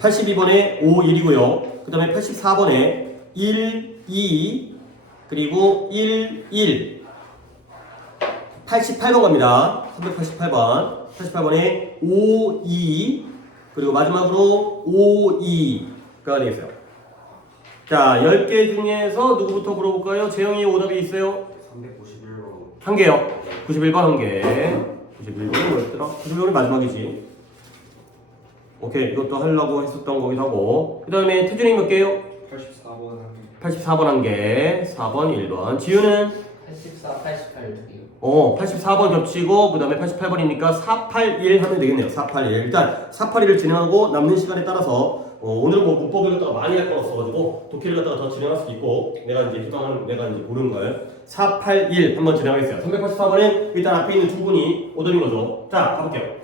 82번에 5, 1이고요. 그 다음에 84번에 1, 2, 그리고 1, 1. 88번 갑니다. 388번. 88번에 5, 2, 그리고 마지막으로 5, 2가 되겠어요. 자, 10개 중에서 누구부터 물어볼까요? 재영이의 오답이 있어요? 391번. 한 개요. 91번 한 개. 91번이 뭐였더라? 91번이 마지막이지. 오케이, 이것도 하려고 했었던 거기도 하고. 그 다음에 태준이 몇 개요? 84번. 84번 한 개, 4번, 1번. 지우는? 84, 88 두 개요. 84번 겹치고 그 다음에 88번이니까 481 하면 되겠네요. 481. 일단 481을 진행하고 남는 시간에 따라서 오늘은 뭐 문법을 갖다가 많이 할 건 없어가지고 독해를 갖다가 더 진행할 수도 있고 내가 이제 모르는 걸 481 한번 진행하겠어요. 384번은 일단 앞에 있는 두 분이 오더인 거죠. 자, 가볼게요.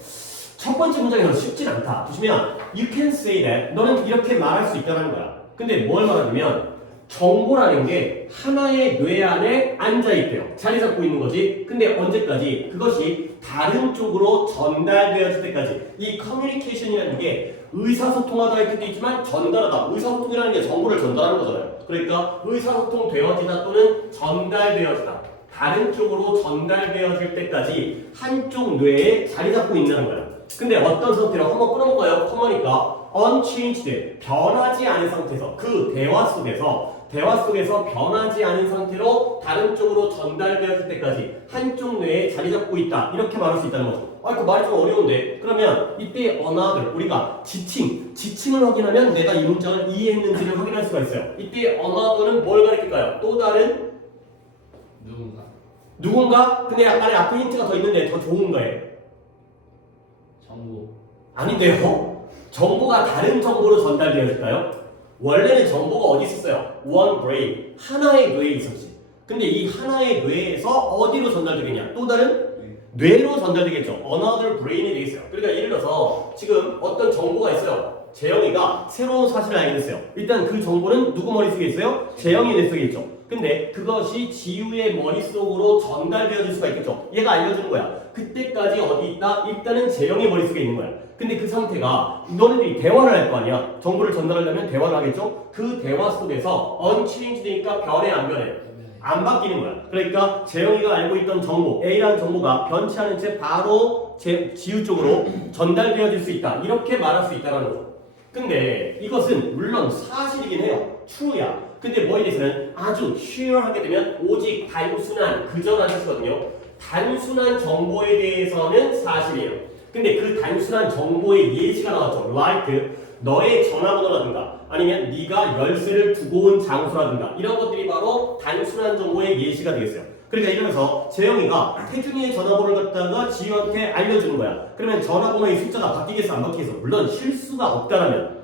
첫 번째 문장이 쉽진 않다. 보시면 you can say that 너는 이렇게 말할 수 있다는 거야. 근데 뭘 말하냐면 정보라는 게 하나의 뇌 안에 앉아있대요. 자리 잡고 있는 거지. 근데 언제까지? 그것이 다른 쪽으로 전달되어질 때까지. 이 커뮤니케이션이라는 게 의사소통하다 할 때도 있지만 전달하다. 의사소통이라는 게 정보를 전달하는 거잖아요. 그러니까 의사소통 되어지다 또는 전달되어지다. 다른 쪽으로 전달되어질 때까지 한쪽 뇌에 자리 잡고 있다는 거야. 근데 어떤 상태로 한번 끊어볼까요? 커머니까 unchanged, 변하지 않은 상태에서 그 대화 속에서 변하지 않은 상태로 다른 쪽으로 전달되었을 때까지 한쪽 뇌에 자리 잡고 있다. 이렇게 말할 수 있다는 거죠. 그 말이 좀 어려운데 그러면 이때 another 우리가 지칭을 확인하면 내가 이 문장을 이해했는지를 확인할 수가 있어요. 이때 another는 뭘 가리킬까요? 또 다른 누군가? 근데 약간의 앞에 힌트가 더 있는데 더 좋은 거예요. 정보. 아닌데요? 정보가 다른 정보로 전달되어질까요? 원래는 정보가 어디 있었어요? one brain, 하나의 뇌에 있었지. 근데 이 하나의 뇌에서 어디로 전달되겠냐? 또 다른 뇌로 전달되겠죠. another brain이 되겠어요. 그러니까 예를 들어서 지금 어떤 정보가 있어요. 재영이가 새로운 사실을 알게 됐어요. 일단 그 정보는 누구 머릿속에 있어요? 재영이 머릿속에 있죠. 근데 그것이 지우의 머릿속으로 전달되어질 수가 있겠죠. 얘가 알려주는 거야. 그때까지 어디 있다? 일단은 재영이 머릿속에 있는 거야. 근데 그 상태가 너네들이 대화를 할 거 아니야. 정보를 전달하려면 대화를 하겠죠. 그 대화 속에서 unchanged니까 변해 안 변해? 안 바뀌는 거야. 그러니까 재영이가 알고 있던 정보 A라는 정보가 변치 않은 채 바로 지우 쪽으로 전달되어질 수 있다. 이렇게 말할 수 있다는 거죠. 근데 이것은 물론 사실이긴 해요. true야. 근데 뭐에 대해서는 아주 sure하게 되면 오직 단순한 그저라는 뜻이거든요. 단순한 정보에 대해서는 사실이에요. 근데 그 단순한 정보의 예시가 나왔죠. like 너의 전화번호라든가 아니면 네가 열쇠를 두고 온 장소라든가 이런 것들이 바로 단순한 정보의 예시가 되겠어요. 그러니까 이러면서 재영이가 태준이의 전화번호를 갖다가 지우한테 알려주는 거야. 그러면 전화번호의 숫자가 바뀌겠어 안 바뀌겠어? 물론 실수가 없다라면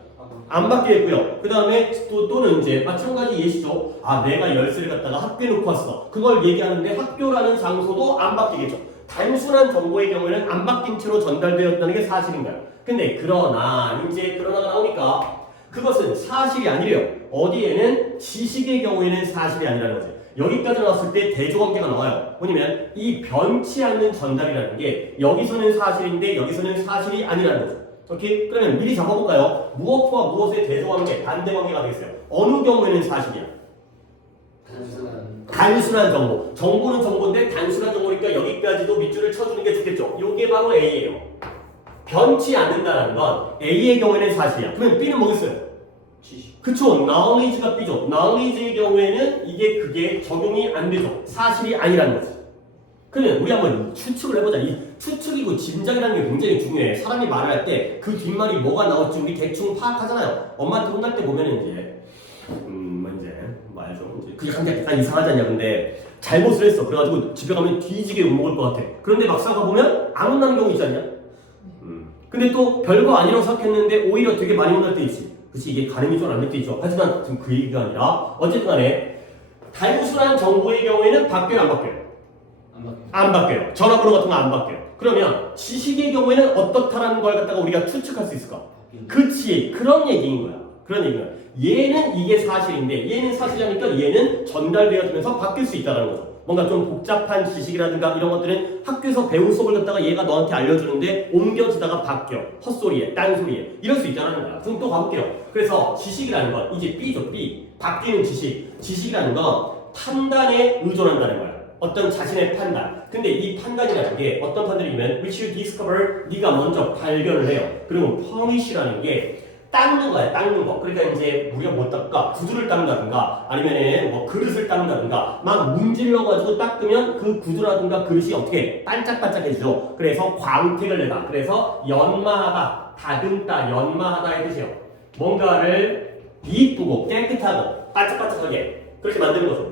안 바뀌겠고요. 그 다음에 또는 이제 마찬가지 예시죠. 내가 열쇠를 갖다가 학교에 놓고 왔어. 그걸 얘기하는데 학교라는 장소도 안 바뀌겠죠. 단순한 정보의 경우에는 안 바뀐 채로 전달되었다는 게 사실인가요? 근데 그러나가 나오니까 그것은 사실이 아니래요. 어디에는 지식의 경우에는 사실이 아니라는 거죠. 여기까지 나왔을 때 대조관계가 나와요. 뭐냐면 이 변치 않는 전달이라는 게 여기서는 사실인데 여기서는 사실이 아니라는 거죠. 오케이? 그러면 미리 잡아볼까요? 무엇과 무엇의 대조관계, 반대관계가 되겠어요. 어느 경우에는 사실이야? 단순한 정보. 정보는 정보인데 단순한 정보니까 여기까지도 밑줄을 쳐주는 게 좋겠죠. 이게 바로 A예요. 변치 않는다는 건 A의 경우에는 사실이야. 그러면 B는 뭐겠어요? 지식. 그쵸. knowledge가 B죠. knowledge의 경우에는 그게 적용이 안 되죠. 사실이 아니라는 거죠. 그러면 우리 한번 추측을 해보자. 이 추측이고 짐작이라는 게 굉장히 중요해. 사람이 말을 할 때 그 뒷말이 뭐가 나올지 우리 대충 파악하잖아요. 엄마한테 혼날 때 보면은 이제 그게 약간 이상하지 않냐. 근데 잘못을 했어. 그래가지고 집에 가면 뒤지게 욕먹을 것 같아. 그런데 막상 가보면 안 혼나는 경우 있지 않냐? 근데 또 별거 아니라고 생각했는데 오히려 되게 많이 혼날 때 있지. 그치, 이게 가늠이 좀 안 될 때 있죠. 하지만 지금 그 얘기가 아니라 어쨌든 간에 단순한 정보의 경우에는 바뀌어요 안 바뀌어요? 안 바뀌어요. 전화번호 같은 거 안 바뀌어요. 그러면 지식의 경우에는 어떻다라는 걸 갖다가 우리가 추측할 수 있을까? 그치, 그런 얘기인 거야. 그런 얘기야. 얘는 이게 사실인데 얘는 사실이니까 얘는 전달되어지면서 바뀔 수 있다는 거죠. 뭔가 좀 복잡한 지식이라든가 이런 것들은 학교에서 배운 수업을 갖다가 얘가 너한테 알려주는데 옮겨지다가 바뀌어. 헛소리에, 딴소리에. 이럴 수 있다는 거야. 좀 또 가볼게요. 그래서 지식이라는 건 이제 B죠, B. 바뀌는 지식. 지식이라는 건 판단에 의존한다는 거야. 어떤 자신의 판단. 근데 이 판단이라는 게 어떤 판단이냐면 which you discover, 네가 먼저 발견을 해요. 그리고 punish라는 게 닦는 거야, 닦는 거. 그러니까 이제 우리가 못 닦아 구두를 닦는다든가 아니면은 뭐 그릇을 닦는다든가 막 문질러가지고 닦으면 그 구두라든가 그릇이 어떻게 반짝반짝해지죠. 그래서 광택을 내다. 그래서 연마하다, 다듬다, 연마하다의 뜻이에요. 뭔가를 이쁘고 깨끗하고 반짝반짝하게 그렇게 만드는 거죠.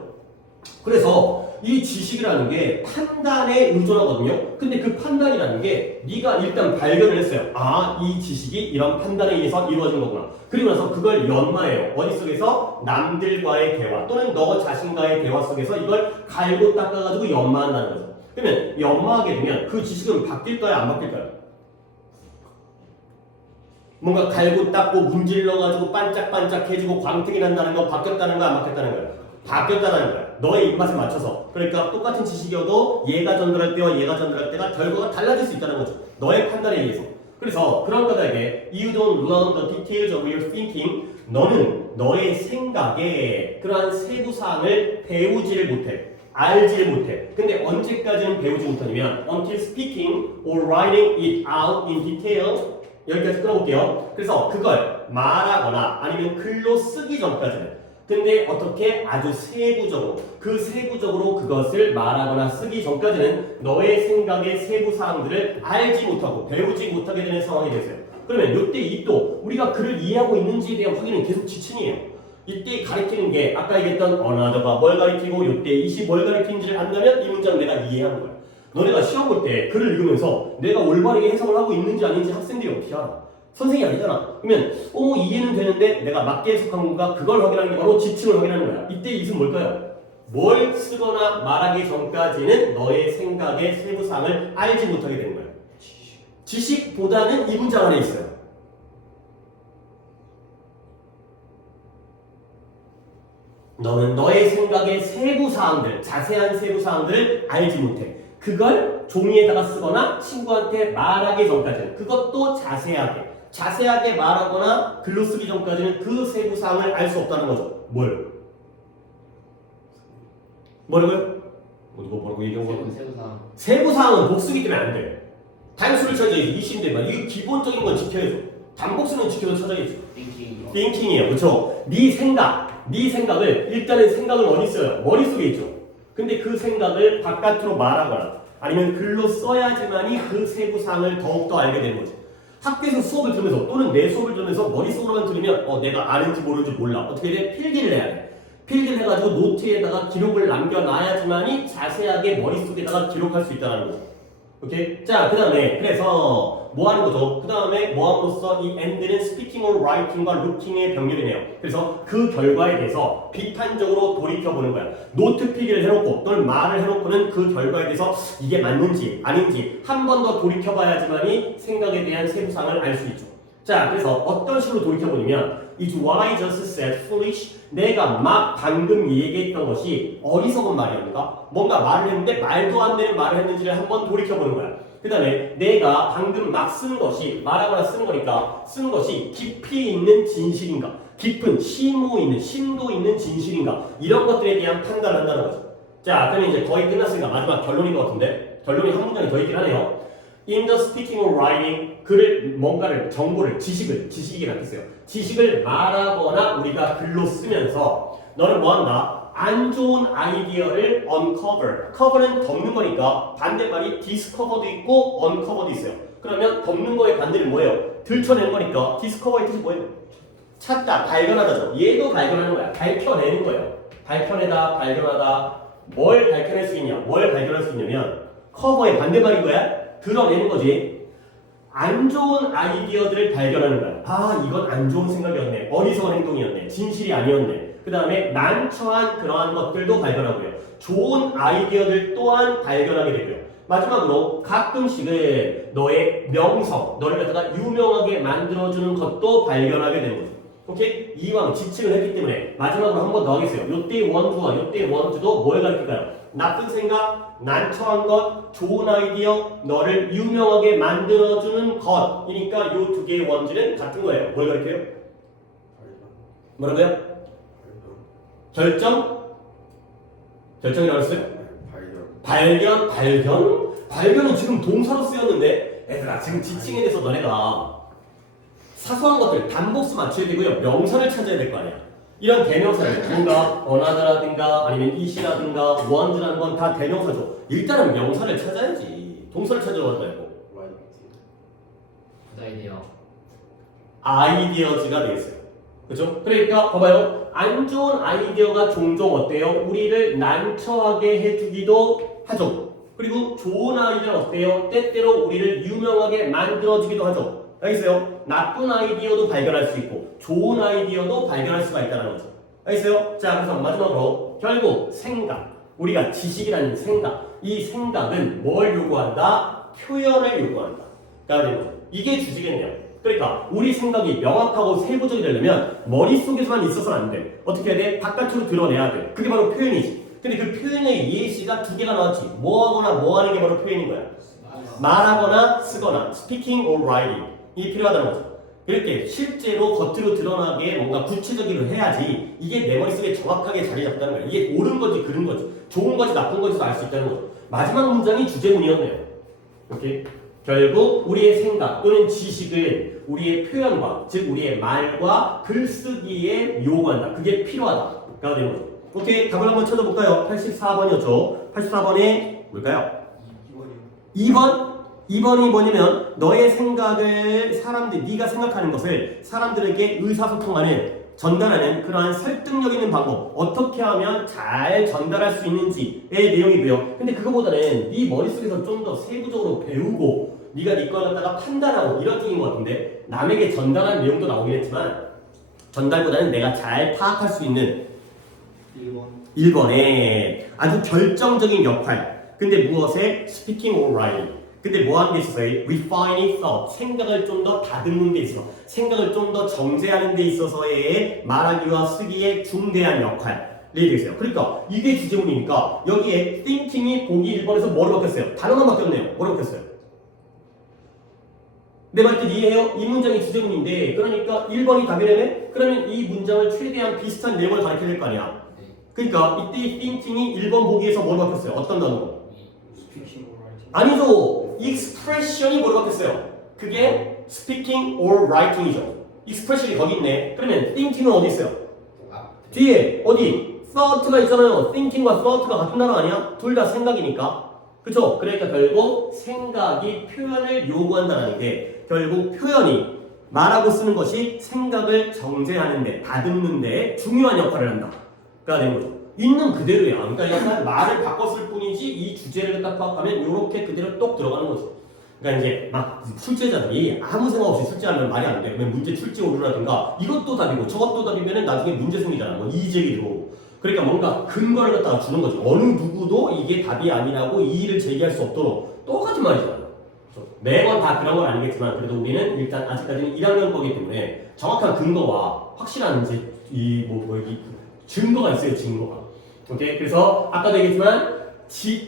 그래서 이 지식이라는 게 판단에 의존하거든요. 근데 그 판단이라는 게 네가 일단 발견을 했어요. 아, 이 지식이 이런 판단에 의해서 이루어진 거구나. 그리고 나서 그걸 연마해요. 어디 속에서? 남들과의 대화 또는 너 자신과의 대화 속에서 이걸 갈고 닦아가지고 연마한다는 거죠. 그러면 연마하게 되면 그 지식은 바뀔까요? 안 바뀔까요? 뭔가 갈고 닦고 문질러가지고 반짝반짝해지고 광택이 난다는 거 바뀌었다는 거 안 바뀌었다는 거예요? 바뀌었다는 거야. 너의 입맛에 맞춰서. 그러니까 똑같은 지식이어도 얘가 전달할 때와 얘가 전달할 때가 결과가 달라질 수 있다는 거죠. 너의 판단에 의해서. 그래서 그런 거다에게 you don't learn the details of your thinking. 너는 너의 생각에 그러한 세부 사항을 배우지를 못해. 알지를 못해. 근데 언제까지는 배우지 못하냐면 until speaking or writing it out in detail. 여기까지 끊어볼게요. 그래서 그걸 말하거나 아니면 글로 쓰기 전까지는. 근데 어떻게 아주 세부적으로 그 세부적으로 그것을 말하거나 쓰기 전까지는 너의 생각의 세부 사항들을 알지 못하고 배우지 못하게 되는 상황이 되세요. 그러면 이때 이 또 우리가 글을 이해하고 있는지에 대한 확인은 계속 지침이에요. 이때 가리키는 게 아까 얘기했던 어나더가 뭘 가리키고 이때 이시 뭘 가리키는지를 안다면 이 문장을 내가 이해하는 거야. 너네가 시험 볼 때 글을 읽으면서 내가 올바르게 해석을 하고 있는지 아닌지 학생들이 어떻게 알아? 선생님이 아니잖아. 그러면 이해는 되는데 내가 맞게 해석한 건가 그걸 확인하는 게 바로 지침을 확인하는 거야. 이때 이 뜻은 뭘까요? 뭘 쓰거나 말하기 전까지는 너의 생각의 세부사항을 알지 못하게 되는 거야. 지식보다는 이 문장 안에 있어요. 너는 너의 생각의 세부사항들, 자세한 세부사항들을 알지 못해. 그걸 종이에다가 쓰거나 친구한테 말하기 전까지는 그것도 자세하게 말하거나 글로 쓰기 전까지는 그 세부사항을 알 수 없다는 거죠. 뭐라고요? 뭐라고 얘기한 거야? 세부사항. 세부사항은 복수기 때문에 안 돼. 단수를 찾아야지. 20대만. 이거 기본적인 건 지켜야죠. 단복수는 지켜서 찾아야죠. 띵킹이에요. 그렇죠? 네 생각을 일단은 생각은 어디 있어요? 머릿속에 있죠. 근데 그 생각을 바깥으로 말하거나 아니면 글로 써야지만이 그 세부사항을 더욱더 알게 되는 거죠. 학교에서 수업을 들으면서 또는 내 수업을 들으면서 머릿속으로만 들으면 내가 아는지 모르는지 몰라. 어떻게 돼? 필기를 해야 돼. 필기를 해가지고 노트에다가 기록을 남겨놔야지만이 자세하게 머릿속에다가 기록할 수 있다는 거죠. 오케이? 자, 그 다음에 그래서 뭐 하는 거죠? 그 다음에 뭐 함으로써 이 and는 speaking or writing과 looking의 병렬이네요. 그래서 그 결과에 대해서 비판적으로 돌이켜보는 거야. 노트 필기를 해놓고 또는 말을 해놓고는 그 결과에 대해서 이게 맞는지 아닌지 한 번 더 돌이켜봐야지만이 생각에 대한 세부사항을 알 수 있죠. 자, 그래서 어떤 식으로 돌이켜보냐면 Is what I just said foolish? 내가 막 방금 얘기했던 것이 어리석은 말이었는가? 뭔가 말을 했는데 말도 안 되는 말을 했는지를 한번 돌이켜보는 거야. 그 다음에 내가 방금 막 쓴 것이 말하거나 쓴 거니까 쓴 것이 깊이 있는 진실인가? 깊은 심도 있는 진실인가? 이런 것들에 대한 판단을 한다는 거죠. 자, 그러면 이제 거의 끝났으니까 마지막 결론인 것 같은데 결론이 한 문장이 더 있긴 하네요. In the speaking or writing, 뭔가를, 정보를, 지식이라고 했어요. 지식을 말하거나 우리가 글로 쓰면서 너는 뭐 한다? 안 좋은 아이디어를 uncover. cover는 덮는 거니까 반대말이 discover도 있고 uncover도 있어요. 그러면 덮는 거의 반대는 뭐예요? 들춰내는 거니까 discover의 뜻이 뭐예요? 찾다, 발견하다죠. 얘도 발견하는 거야. 밝혀내는 거예요. 발견하다, 발견하다. 뭘 밝혀낼 수 있냐? 뭘 발견할 수 있냐면 커버의 반대말인 거야? 드러내는 거지. 안 좋은 아이디어들을 발견하는 거야. 아, 이건 안 좋은 생각이었네. 어리석은 행동이었네. 진실이 아니었네. 그 다음에 난처한 그러한 것들도 발견하고요. 좋은 아이디어들 또한 발견하게 되고요. 마지막으로 가끔씩은 너의 명성, 너를 갖다가 유명하게 만들어주는 것도 발견하게 되는 거죠. 오케이? 이왕 지침을 했기 때문에 마지막으로 한 번 더 하겠어요. 요때 원투와 요때 원투도 뭘 가르칠까요? 나쁜 생각, 난처한 것, 좋은 아이디어, 너를 유명하게 만들어주는 것이니까 이 두 개의 원지는 같은 거예요. 뭘 가르쳐요? 뭐라고요? 결정이라고 했어요? 발견은 지금 동사로 쓰였는데 얘들아 지금 지칭에 대해서 너네가 사소한 것들 단복수 맞춰야 되고요. 명사를 찾아야 될 거 아니야. 이런 대명사를 뭔가 어나더라든가 아니면 이시라든가 원즈라는 건 다 대명사죠. 일단은 명사를 찾아야지. 동사를 찾아가지 말고 아이디어. 아이디어즈가 되겠어요. 그죠? 그러니까 봐봐요. 안 좋은 아이디어가 종종 어때요? 우리를 난처하게 해주기도 하죠. 그리고 좋은 아이디어는 어때요? 때때로 우리를 유명하게 만들어주기도 하죠. 알겠어요? 나쁜 아이디어도 발견할 수 있고 좋은 아이디어도 발견할 수가 있다는 거죠. 알겠어요? 자, 그래서 마지막으로 결국 생각. 우리가 지식이라는 생각. 이 생각은 뭘 요구한다? 표현을 요구한다. 그러니까 되는 거죠. 이게 주제겠네요. 그러니까 우리 생각이 명확하고 세부적이 되려면 머릿속에서만 있어서는 안 돼. 어떻게 해야 돼? 바깥으로 드러내야 돼. 그게 바로 표현이지. 근데 그 표현의 예시가 두 개가 나왔지. 뭐 하거나 뭐 하는 게 바로 표현인 거야. 말하거나 쓰거나 speaking or writing 이 필요하다는 거죠. 이렇게 실제로 겉으로 드러나게 뭔가 구체적으로 해야지 이게 내 머릿속에 정확하게 자리 잡다는 거야. 이게 옳은 건지 그른 건지 좋은 건지 나쁜 건지도 알 수 있다는 거죠. 마지막 문장이 주제문이었네요. 오케이? 결국 우리의 생각 또는 지식을 우리의 표현과 즉 우리의 말과 글쓰기에 요구한다. 그게 필요하다가 되는 거죠. 오케이, 답을 한번 찾아볼까요? 84번이었죠. 84번에 뭘까요? 2번이 뭐냐면 너의 생각을 네가 생각하는 것을 사람들에게 의사소통하는 전달하는 그러한 설득력 있는 방법 어떻게 하면 잘 전달할 수 있는지의 내용이고요. 근데 그거보다는 네 머릿속에서 좀 더 세부적으로 배우고 네가 네 걸 갖다가 판단하고 이런 쪽인 것 같은데 남에게 전달하는 내용도 나오긴 했지만 전달보다는 내가 잘 파악할 수 있는 1번에 아주 결정적인 역할. 근데 무엇에? Speaking or writing. 근데 뭐 하는 게 있었어요? Refining thought. 생각을 좀 더 다듬는 데 있어서 생각을 좀 더 정제하는 데 있어서의 말하기와 쓰기의 중대한 역할이 되겠어요. 그러니까 이게 주제문이니까 여기에 thinking이 보기 1번에서 뭐로 바뀌었어요? 단어만 바뀌었네요. 뭐로 바뀌었어요? 내 말 뜻 이해해요? 이 문장이 주제문인데 그러니까 1번이 답이라며? 그러면 이 문장을 최대한 비슷한 내용을 가르쳐야 될 거 아니야. 그러니까 이때 thinking이 1번 보기에서 뭐로 바뀌었어요? 어떤 단어로? 아니죠. expression이 뭐로 바뀌었어요? 그게 speaking or writing이죠. expression이 거기 있네. 그러면 thinking은 어디 있어요? 뒤에 어디? thought가 있잖아요. thinking과 thought가 같은 단어 아니야? 둘 다 생각이니까. 그쵸? 그러니까 결국 생각이 표현을 요구한다는 게 결국 표현이 말하고 쓰는 것이 생각을 정제하는데 다듬는데 중요한 역할을 한다가 되는 거죠. 있는 그대로야. 그러니까 약간 말을 바꿨을 뿐이지 이 주제를 갖다 파악하면 이렇게 그대로 똑 들어가는 거죠. 그러니까 이제 막 출제자들이 아무 생각 없이 출제하면 말이 안 돼. 그러면 문제 출제 오류라든가 이것도 답이고 저것도 답이면 나중에 문제 생기잖아. 뭐 이의제기 들어오고. 그러니까 뭔가 근거를 갖다가 주는 거죠. 어느 누구도 이게 답이 아니라고 이의를 제기할 수 없도록 똑같은 말이잖아요. 매번 다 그런 건 아니겠지만 그래도 우리는 일단 아직까지는 1학년 거기 때문에 정확한 근거와 확실한 이제 이 증거가 있어요. 증거가. 오케이. 그래서 아까도 얘기했지만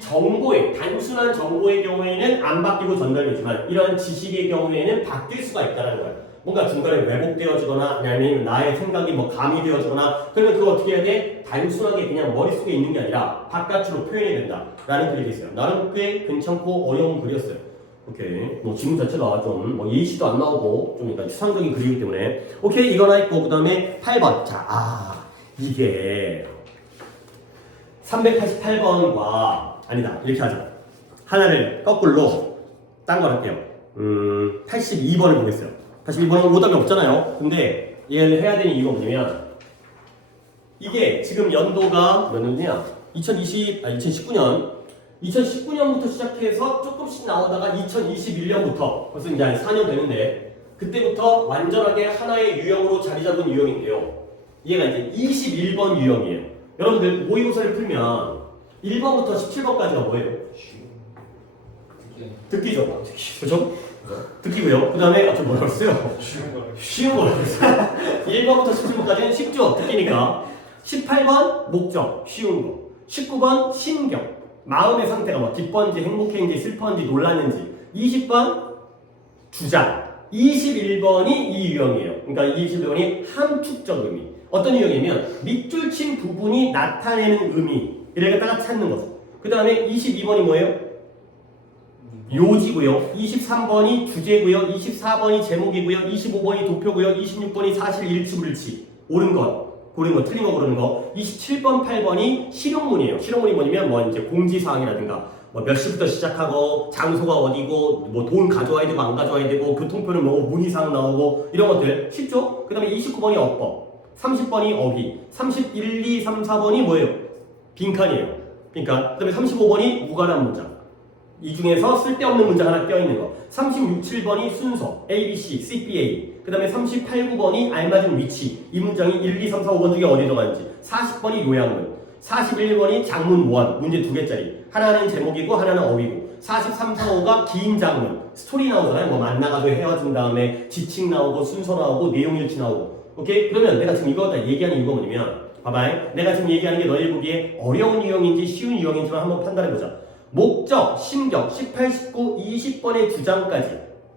정보의 단순한 정보의 경우에는 안 바뀌고 전달되지만 이런 지식의 경우에는 바뀔 수가 있다는 거예요. 뭔가 중간에 왜곡되어지거나 아니면 나의 생각이 뭐 가미되어지거나 그러면 그거 어떻게 해야 돼? 단순하게 그냥 머릿속에 있는 게 아니라 바깥으로 표현해야 된다라는 글이 있어요. 나름 꽤 괜찮고 어려운 글이었어요. 오케이. 뭐 지문 자체가 좀 뭐 예시도 안 나오고 좀 약간 추상적인 글이기 때문에 오케이 이거나 있고 그 다음에 8번. 자, 이게 388번과 아니다 이렇게 하자. 하나를 거꾸로 딴 거 할게요. 82번을 보겠어요. 82번은 오답이 없잖아요. 근데 얘를 해야 되는 이유가 뭐냐면 이게 지금 연도가 몇 년이냐? 2019년부터 시작해서 조금씩 나오다가 2021년부터 벌써 이제 한 4년 되는데 그때부터 완전하게 하나의 유형으로 자리 잡은 유형인데요. 얘가 이제 21번 유형이에요. 여러분들 모의고사를 풀면 1번부터 17번까지가 뭐예요? 듣기죠. 그렇죠? 듣기고요. 그 다음에 저 뭐라고 했어요? 쉬운 거라고 했어요. 1번부터 17번까지는 쉽죠. 듣기니까. 18번 목적 쉬운 거. 19번 신경. 마음의 상태가 뭐 기뻤는지 행복했는지 슬펐는지 놀랐는지. 20번 주장. 21번이 이 유형이에요. 그러니까 21번이 함축적 의미. 어떤 유형이냐면 밑줄 친 부분이 나타내는 의미를 갖다가 찾는 거죠. 그 다음에 22번이 뭐예요? 요지고요. 23번이 주제고요. 24번이 제목이고요. 25번이 도표고요. 26번이 사실 일치 불일치. 옳은 것. 고른 거, 틀린 거 고르는 거. 27번, 8번이 실용문이에요. 실용문이 뭐냐면 뭐 이제 공지사항이라든가 뭐 몇 시부터 시작하고 장소가 어디고 뭐 돈 가져와야 되고 안 가져와야 되고 교통표는 뭐 문의사항 나오고 이런 것들 쉽죠? 그 다음에 29번이 어법, 30번이 어휘, 31, 2, 3, 4번이 뭐예요? 빈칸이에요. 빈칸. 그 다음에 35번이 무관한 문장. 이 중에서 쓸데없는 문장 하나 껴있는 거. 36, 7번이 순서, A, B, C, C, B, A. 그 다음에 38, 9번이 알맞은 위치. 이 문장이 1, 2, 3, 4, 5번 중에 어디 들어가는지. 40번이 요약문. 41번이 장문 모원. 문제 2개짜리. 하나는 제목이고 하나는 어휘고. 43, 4, 5가 긴 장문. 스토리 나오잖아요. 뭐 만나가지고 헤어진 다음에 지칭 나오고 순서 나오고 내용 일치 나오고. 오케이? 그러면 내가 지금 이거 다 얘기하는 이유가 뭐냐면 봐봐요. 내가 지금 얘기하는 게 너희 보기에 어려운 유형인지 쉬운 유형인지만 한번 판단해보자. 목적, 심경, 18, 19, 20번의 주장까지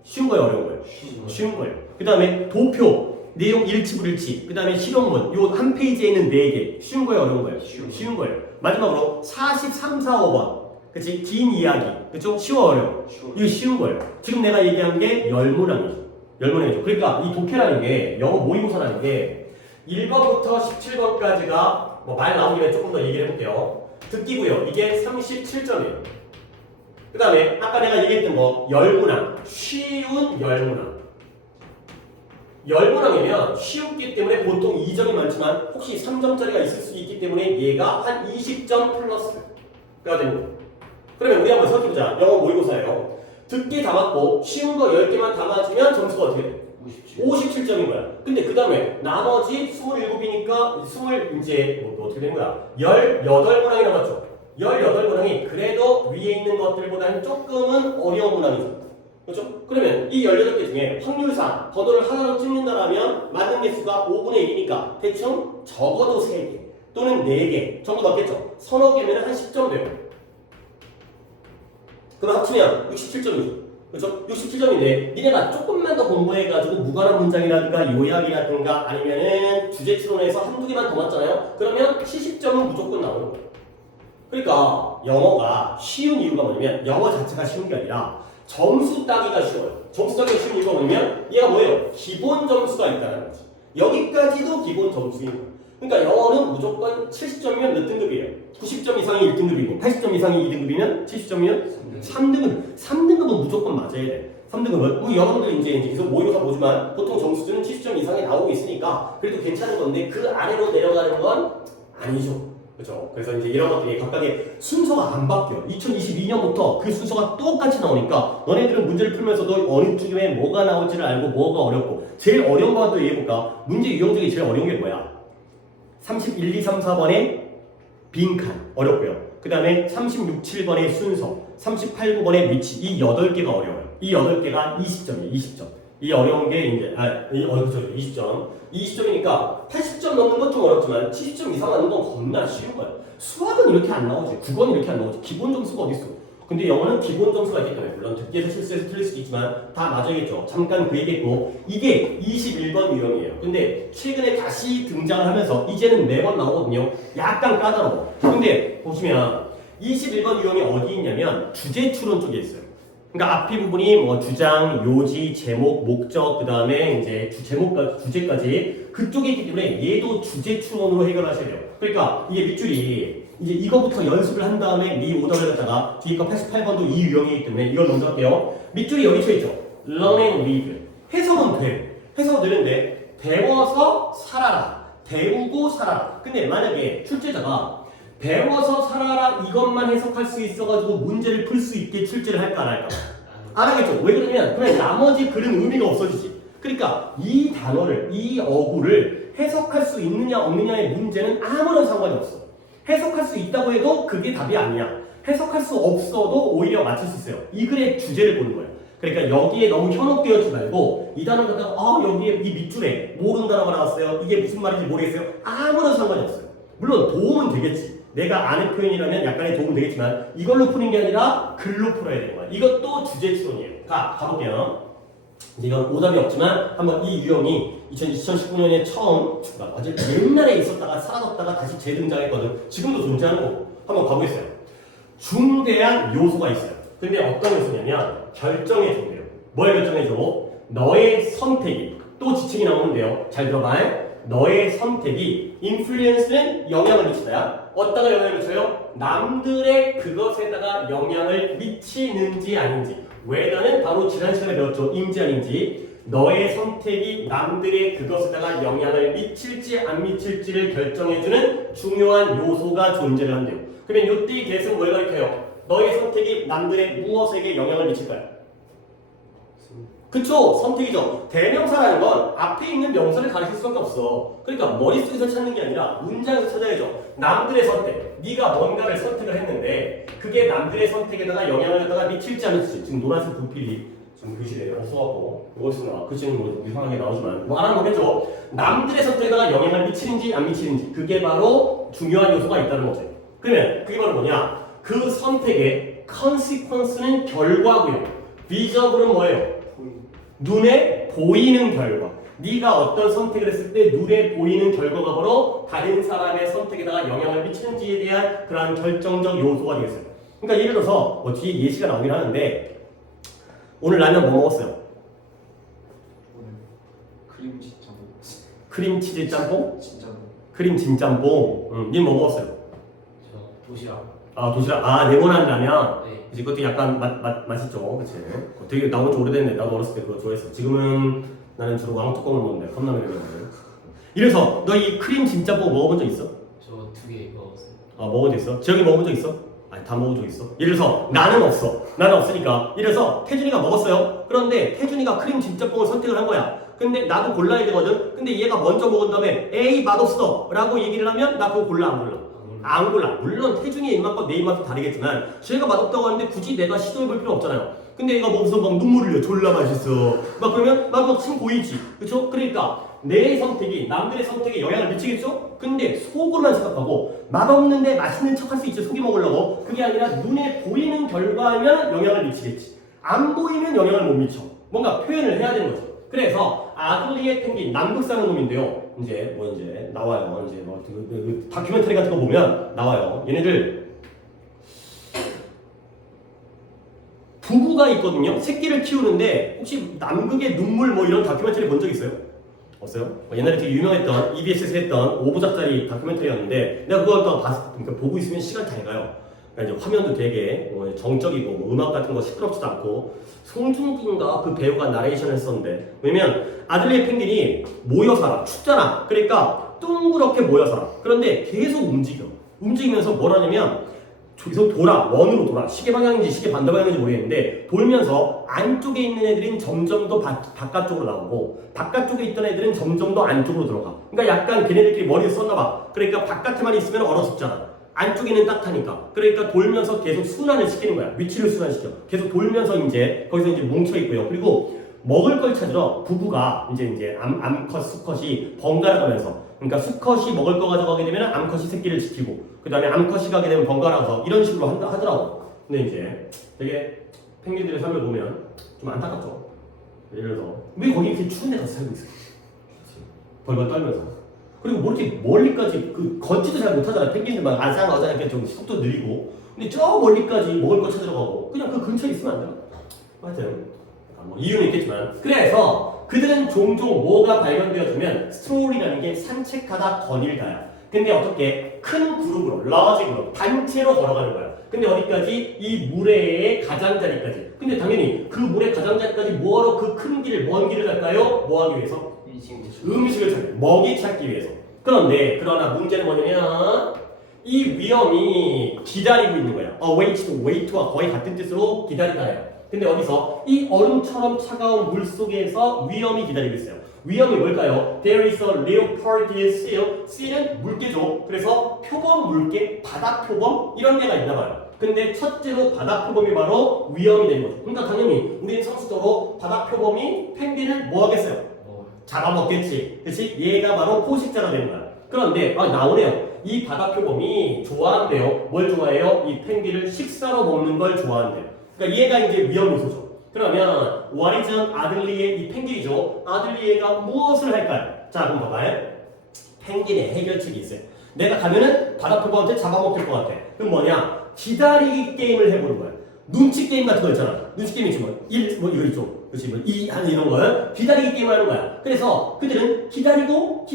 쉬운 거예요, 어려운 거예요? 쉬운 거예요. 그 다음에 도표, 내용 일치 불일치, 그 다음에 실용문, 요 한 페이지에 있는 4개 쉬운 거예요, 어려운 거예요? 쉬운 거예요. 마지막으로 43, 4, 5번 그치? 긴 이야기, 그쵸? 쉬워, 어려워? 이거 쉬운 거예요. 지금 내가 얘기한 게 열문항이죠. 열문항이죠. 그러니까 이 독해라는 게 영어 모의고사라는 게 1번부터 17번까지가 뭐 말 나온 김에 조금 더 얘기를 해볼게요. 듣기고요. 이게 37점이에요. 그 다음에 아까 내가 얘기했던 거 열문항, 쉬운 열문항. 열문항이면 쉬웠기 때문에 보통 2점이 많지만 혹시 3점짜리가 있을 수 있기 때문에 얘가 한 20점 플러스가 되는 거예요. 그러면 우리 한번 살펴보자. 영어 모의고사예요. 듣기 다 맞고 쉬운 거 10개만 다 맞으면 점수가 어떻게 돼? 57점인 거야. 근데 그 다음에 나머지 27이니까 이제 뭐 어떻게 된 거야? 18문항이 남았죠. 18문항이 그래도 위에 있는 것들보다는 조금은 어려운 문항이죠. 그렇죠? 그러면 이 18개 중에 확률상 번호를 하나로 찍는다라면 맞는 개수가 5분의 1이니까 대충 적어도 3개 또는 4개 정도 맞겠죠? 서너 개면 한 10점 돼요. 그럼 합치면 67점이죠. 그렇죠? 67점인데 니네가 조금만 더 공부해가지고 무관한 문장이라든가 요약이라든가 아니면은 주제 추론에서 한두 개만 더 맞잖아요? 그러면 70점은 무조건 나오는 거예요. 그러니까 영어가 쉬운 이유가 뭐냐면 영어 자체가 쉬운 게 아니라 점수 따기가 쉬워요. 점수 따기가 쉬운 이유가 뭐냐면 얘가 뭐예요? 기본 점수가 있다는 거지. 여기까지도 기본 점수인 거예요. 그러니까 영어는 무조건 70점이면 몇 등급이에요? 90점 이상이 1등급이고 80점 이상이 2등급이면 70점이면 3등급. 3등급은 무조건 맞아야 돼. 3등급은 우리 여러분들 이제 계속 모의고사 보지만 보통 점수는 70점 이상이 나오고 있으니까 그래도 괜찮은 건데 그 아래로 내려가는 건 아니죠. 그렇죠? 그래서 이제 이런 것들이 각각의 순서가 안 바뀌어. 2022년부터 그 순서가 똑같이 나오니까 너네들은 문제를 풀면서도 어느 쪽에 뭐가 나올지를 알고 뭐가 어렵고 제일 어려운 것만 또 얘기해볼까? 문제 유형 중에 제일 어려운 게 뭐야? 31, 2, 3, 4번의 빈칸 어렵고요. 그 다음에 36, 7번의 순서, 38, 9번의 위치 이 8개가 어려워요. 이 8개가 20점이에요. 20점. 이 어려운 게 이제 20점. 20점이니까 80점 넘는 건 좀 어렵지만 70점 이상 하는 건 겁나 쉬운 거야. 수학은 이렇게 안 나오지. 국어는 이렇게 안 나오지. 기본 점수가 어디 있어? 근데 영어는 기본 점수가 있기 때문에 물론 듣기에서 실수해서 틀릴 수도 있지만 다 맞아야겠죠. 잠깐 그 얘기했고 이게 21번 유형이에요. 근데 최근에 다시 등장을 하면서 이제는 매번 나오거든요. 약간 까다로워. 근데 보시면 21번 유형이 어디 있냐면 주제 추론 쪽에 있어요. 그러니까 앞이 부분이 뭐 주장, 요지, 제목, 목적, 그 다음에 이제 주제까지 그쪽에 있기 때문에 얘도 주제 추론으로 해결하셔야 돼요. 그러니까 이게 밑줄이 이제 이거부터 연습을 한 다음에 미 오더를 갖다가 뒤에 거 88번도 이 유형이기 때문에 이걸 먼저 할게요. 밑줄이 여기 쳐 있죠. Learn and read. 해석은 돼. 해석은 되는데 배워서 살아라. 배우고 살아라. 근데 만약에 출제자가 배워서 살아라 이것만 해석할 수 있어가지고 문제를 풀 수 있게 출제를 할까 안 할까? 안 하겠죠. 왜 그러냐면 그냥 나머지 글은 의미가 없어지지. 그러니까 이 단어를 이 어구를 해석할 수 있느냐 없느냐의 문제는 아무런 상관이 없어. 해석할 수 있다고 해도 그게 답이 아니야. 해석할 수 없어도 오히려 맞출 수 있어요. 이 글의 주제를 보는 거예요. 그러니까 여기에 너무 현혹되어 있지 말고 이 단어를 갖다가 여기에 이 밑줄에 모르는 단어가 나왔어요. 이게 무슨 말인지 모르겠어요. 아무런 상관이 없어요. 물론 도움은 되겠지. 내가 아는 표현이라면 약간의 도움 되겠지만 이걸로 푸는 게 아니라 글로 풀어야 되는 거야. 이것도 주제 추론이에요. 가볼게요. 이건 오답이 없지만 한번 이 유형이 2019년에 처음 아주 옛날에 있었다가 사라졌다가 다시 재등장했거든. 지금도 존재하는 거고. 한번 가보겠어요. 중대한 요소가 있어요. 근데 어떤 요소냐면 결정해 준대요. 뭘 결정해 줘? 너의 선택이 또 지칭이 나오는데요. 잘 들어봐요. 너의 선택이 인플루언스는 영향을 미치다야. 어디다가 영향을 미쳐요? 남들의 그것에다가 영향을 미치는지 아닌지. whether는 바로 지난 시간에 배웠죠. 인지 아닌지. 너의 선택이 남들의 그것에다가 영향을 미칠지 안 미칠지를 결정해주는 중요한 요소가 존재를 한대요. 그러면 이때의 get은 뭘 가리켜요? 너의 선택이 남들의 무엇에게 영향을 미칠까요? 그쵸? 선택이죠. 대명사라는 건 앞에 있는 명사를 가리킬 수밖에 없어. 그러니까 머릿속에서 찾는 게 아니라 문장에서 찾아야죠. 남들의 선택. 네가 뭔가를 선택을 했는데 그게 남들의 선택에다가 영향을 갖다가 미칠지 안 미칠지. 지금 노란색 분필이 지금 교실에 없어갖고 이거 있으나 글씨는 뭐 이상하게 나오지만 뭐 알아보겠죠. 남들의 선택에다가 영향을 미치는지 안 미치는지 그게 바로 중요한 요소가 있다는 거죠. 그러면 그게 바로 뭐냐? 그 선택의 consequence는 결과고요. visible은 뭐예요? 눈에 보이는 결과. 네가 어떤 선택을 했을 때 눈에 보이는 결과가 바로 다른 사람의 선택에다가 영향을 미치는지에 대한 그러한 결정적 요소가 되겠어요. 그러니까 예를 들어서 뭐 뒤에 예시가 나오긴 하는데 오늘 라면 뭐 먹었어요? 오늘 크림치즈 짬뽕. 크림치즈 짬뽕? 진짜로. 크림 진짬뽕. 님 뭐 먹었어요? 저 도시락. 아 도시락. 아 네모난 라면. 네. 그치, 그것도 약간 맛있죠, 그치? 되게 나온 지 오래됐네. 나도 어렸을 때 그거 좋아했어. 지금은 나는 주로 왕뚜껑을 먹는데 컵라면을 먹는데. 이래서 너 이 크림 진짬뽕 먹어본 적 있어? 저 2개 먹었어요. 아 먹은 적 있어? 지영이 먹어본 적 있어? 아니 다 먹은 적 있어. 이래서 나는 없어. 나는 없으니까. 이래서 태준이가 먹었어요. 그런데 태준이가 크림 진짬뽕을 선택을 한 거야. 근데 나도 골라야 되거든. 근데 얘가 먼저 먹은 다음에 에이 맛없어 라고 얘기를 하면 나 그거 골라 안 골라? 안 골라. 물론 태준이의 입맛과 내 입맛도 다르겠지만 쟤가 맛없다고 하는데 굳이 내가 시도해볼 필요 없잖아요. 근데 얘가 먹어서 막 눈물을 흘려. 졸라 맛있어. 막 그러면 막침 고이지. 그쵸? 그러니까 내 선택이 남들의 선택에 영향을 미치겠죠? 근데 속으로만 생각하고 맛없는데 맛있는 척 할 수 있지. 속이 먹으려고. 그게 아니라 눈에 보이는 결과면 영향을 미치겠지. 안 보이면 영향을 못 미쳐. 뭔가 표현을 해야 되는 거죠. 그래서 아들리의 펭귄 남극 사는 놈인데요. 이제 뭐 이제 나와요. 이제 뭐 다큐멘터리 같은 거 보면 나와요. 얘네들 부부가 있거든요. 새끼를 키우는데 혹시 남극의 눈물 뭐 이런 다큐멘터리 본 적 있어요? 없어요? 옛날에 되게 유명했던 EBS에서 했던 5부작짜리 다큐멘터리였는데 내가 그걸 또 그러니까 보고 있으면 시간 잘 가요. 그러니까 이제 화면도 되게 정적이고 뭐 음악 같은 거 시끄럽지도 않고 송중기인가 그 배우가 나레이션을 했었는데 왜냐면 아들리의 펭귄이 모여 살아 춥잖아. 그러니까 둥그렇게 모여 살아. 그런데 계속 움직이면서 뭘 하냐면 계속 돌아 원으로 돌아 시계 방향인지 시계 반대 방향인지 모르겠는데 돌면서 안쪽에 있는 애들은 점점 더 바깥쪽으로 나오고 바깥쪽에 있던 애들은 점점 더 안쪽으로 들어가. 그러니까 약간 걔네들끼리 머리를 썼나봐. 그러니까 바깥에만 있으면 얼어 죽잖아. 안쪽에는 따뜻하니까. 그러니까 돌면서 계속 순환을 시키는 거야. 위치를 순환시켜. 계속 돌면서 이제 거기서 이제 뭉쳐 있고요. 그리고 먹을 걸 찾으러 부부가 이제 암컷, 수컷이 번갈아 가면서 그러니까 수컷이 먹을 거 가져가게 되면 암컷이 새끼를 지키고 그 다음에 암컷이 가게 되면 번갈아 가서 이런 식으로 하더라고. 근데 이제 되게 펭귄들의 삶을 보면 좀 안타깝죠. 예를 들어서 왜 거기 이렇게 추운 데 가서 살고 있어? 벌벌 떨면서. 그리고 뭐 이렇게 멀리까지 그 걷지도 잘 못하잖아. 펭귄들 막 아상아상 이렇게 좀 속도 느리고. 근데 저 멀리까지 먹을 거 찾으러 가고 그냥 그 근처에 있으면 안 되나? 하여튼 뭐 이유는 있겠지만 그래서 그들은 종종 뭐가 발견되어지면 스트롤이라는 게 산책하다 거닐다야. 근데 어떻게 큰 그룹으로 large 그룹 단체로 걸어가는 거야. 근데 어디까지? 이 물의 가장자리까지. 근데 당연히 그 물의 가장자리까지 뭐하러 그 큰 길을 먼 길을 갈까요? 뭐 하기 위해서? 음식을 찾기, 먹이 찾기 위해서. 그러나 문제는 뭐냐면 이 위험이 기다리고 있는 거야. wait와 거의 같은 뜻으로 기다리다예요. 근데 어디서? 이 얼음처럼 차가운 물 속에서 위험이 기다리고 있어요. 위험이 뭘까요? There is a leopard seal. seal은 물개죠. 그래서 표범 물개, 바다 표범 이런 데가 있나 봐요. 근데 첫째로 바다 표범이 바로 위험이 되는 거죠. 그러니까 당연히 우리는 상식적으로 바다 표범이 펭귄을 뭐 하겠어요? 잡아먹겠지. 그렇지? 얘가 바로 포식자가 되는 거야. 그런데 나오네요. 이 바다 표범이 좋아한대요. 뭘 좋아해요? 이 펭귄을 식사로 먹는 걸 좋아한대요. 그러니까 얘가 이제 위험 요소죠. 그러면 와리전 아들리에 이 펭귄이죠. 아들리에가 무엇을 할까요? 자, 그럼 봐봐요. 펭귄의 해결책이 있어요. 내가 가면은 바다 표범한테 잡아먹힐 것 같아. 그럼 뭐냐? 기다리기 게임을 해보는 거야. 눈치 게임 같은 거 있잖아. 눈치 게임이 있지 뭐. 이거 있죠. 그렇지 뭐. 이런 거 기다리기 게임을 하는 거야. 그래서 그들은 기다리고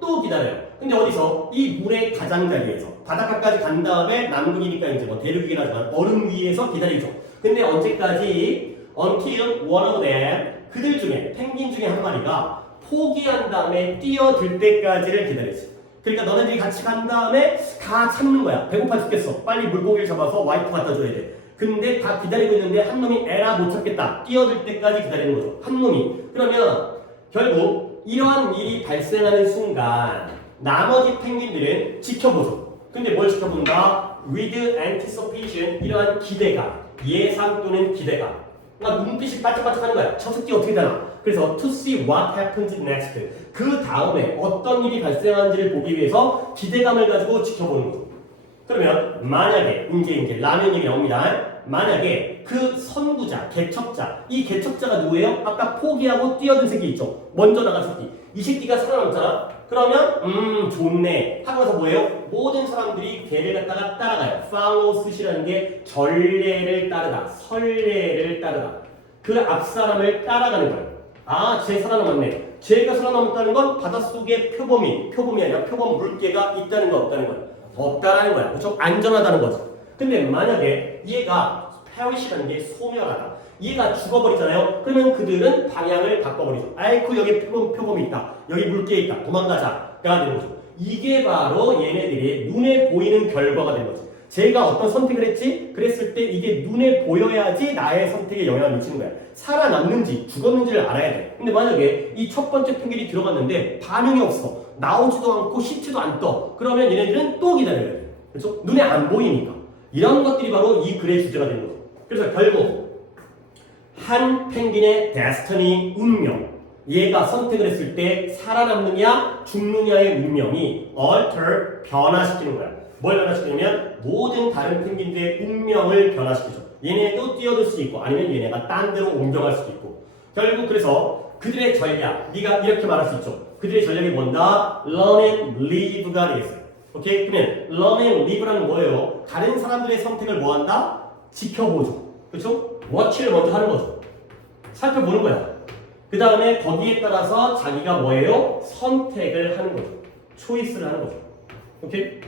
또 기다려요. 근데 어디서? 이 물의 가장자리에서 바닷가까지 간 다음에 남극이니까 이제 뭐 대륙이긴 하지만 얼음 위에서 기다리죠. 근데 언제까지? Until one of them, 그들 중에 펭귄 중에 한 마리가 포기한 다음에 뛰어들 때까지를 기다리지. 그러니까 너네들이 같이 간 다음에 다 참는 거야. 배고파 죽겠어. 빨리 물고기를 잡아서 와이프 갖다 줘야 돼. 근데 다 기다리고 있는데 한 놈이 에라 못 참겠다. 뛰어들 때까지 기다리는 거죠. 한 놈이. 그러면 결국 이러한 일이 발생하는 순간 나머지 펭귄들은 지켜보죠. 근데 뭘 지켜본다? With anticipation, 이러한 기대감, 예상 또는 기대감. 그러니까 눈빛이 반짝반짝하는 거야. 저 새끼 어떻게 되나? 그래서 to see what happens next. 그 다음에 어떤 일이 발생하는지를 보기 위해서 기대감을 가지고 지켜보는 거죠. 그러면 만약에 이제 라면 얘기 나옵니다. 만약에 그 선구자, 개척자, 이 개척자가 누구예요? 아까 포기하고 뛰어든 새끼 있죠. 먼저 나간 새끼. 이 새끼가 살아남잖아. 그러면 좋네 하고 나서 뭐예요? 모든 사람들이 걔를 갖다가 따라가요. 팔로우스시라는 게 전례를 따르다, 선례를 따르다. 그 앞사람을 따라가는 거예요. 아, 쟤 살아남았네. 쟤가 살아남았다는 건 바닷속에 표범이 아니라 표범 물개가 있다는 거 없다는 거야. 없다는 거야. 그렇죠? 안전하다는 거죠. 근데 만약에 얘가 페리시라는 게 소멸하다. 얘가 죽어버리잖아요. 그러면 그들은 방향을 바꿔버리죠. 아이쿠 여기 표범이 있다. 여기 물개 있다. 도망가자. 가 되는 거죠. 이게 바로 얘네들이 눈에 보이는 결과가 되는 거죠. 제가 어떤 선택을 했지? 그랬을 때 이게 눈에 보여야지 나의 선택에 영향을 미치는 거야. 살아남는지 죽었는지를 알아야 돼. 근데 만약에 이 첫 번째 펭귄이 들어갔는데 반응이 없어. 나오지도 않고 씹지도 안 떠. 그러면 얘네들은 또 기다려야 돼. 그렇죠? 눈에 안 보이니까. 이런 것들이 바로 이 글의 주제가 되는 거죠. 그래서 결국 한 펭귄의 데스티니, 운명, 얘가 선택을 했을 때 살아남느냐 죽느냐의 운명이 alter, 변화시키는 거야. 뭘 변화시키냐면 모든 다른 펭귄들의 운명을 변화시키죠. 얘네도 뛰어들 수 있고 아니면 얘네가 딴 데로 옮겨갈 수도 있고. 결국 그래서 그들의 전략, 네가 이렇게 말할 수 있죠. 그들의 전략이 뭔다? Learn and Live가 되겠어요. 오케이? 그러면 Learn and Live라는 뭐예요? 다른 사람들의 선택을 뭐한다? 지켜보죠. 그렇죠? 워치를 먼저 하는 거죠. 살펴보는 거야. 그 다음에 거기에 따라서 자기가 뭐예요? 선택을 하는 거죠. 초이스를 하는 거죠. 오케이?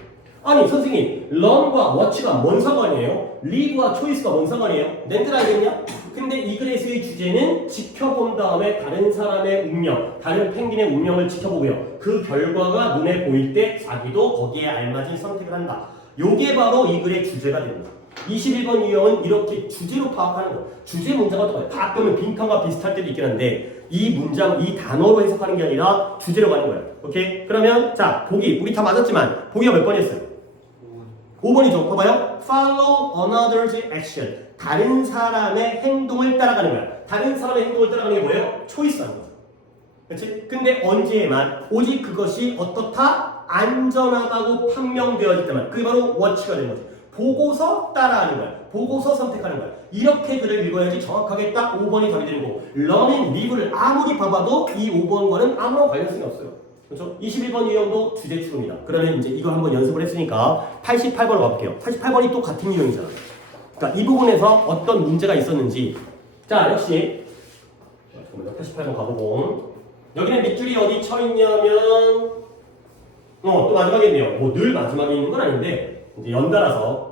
아니 선생님, learn과 watch가 뭔 상관이에요? live와 choice가 뭔 상관이에요? 낸들 알겠냐? 근데 이 글에서의 주제는 지켜본 다음에 다른 사람의 운명, 다른 펭귄의 운명을 지켜보고요. 그 결과가 눈에 보일 때 자기도 거기에 알맞은 선택을 한다. 요게 바로 이 글의 주제가 됩니다. 21번 유형은 이렇게 주제로 파악하는 거. 주제 문장과 똑같아요. 가끔은 빈칸과 비슷할 때도 있긴 한데 이 문장, 이 단어로 해석하는 게 아니라 주제로 가는 거예요. 오케이? 그러면 자, 보기. 우리 다 맞았지만 보기가 몇 번이었어요? 5번이죠. 봐봐요. Follow another's action. 다른 사람의 행동을 따라가는 거야. 다른 사람의 행동을 따라가는 게 뭐예요? 초이스하는 거죠. 그렇지? 근데 언제에만 오직 그것이 어떻다? 안전하다고 판명되어질 때만. 그게 바로 what가 되는 거죠. 보고서 따라하는 거야. 보고서 선택하는 거야. 이렇게 글을 읽어야지 정확하게 딱 5번이 답이 되는 거고 learn and live를 아무리 봐봐도 이 5번과는 아무런 관련성이 없어요. 그렇죠? 21번 유형도 주제 추구입니다. 그러면 이제 이거 한번 연습을 했으니까 88번으로 가볼게요. 88번이 또 같은 유형이잖아. 그러니까 이 부분에서 어떤 문제가 있었는지. 자, 역시 88번 가보고 여기는 밑줄이 어디 쳐 있냐면 또 마지막에 있네요. 뭐 늘 마지막에 있는 건 아닌데 이제 연달아서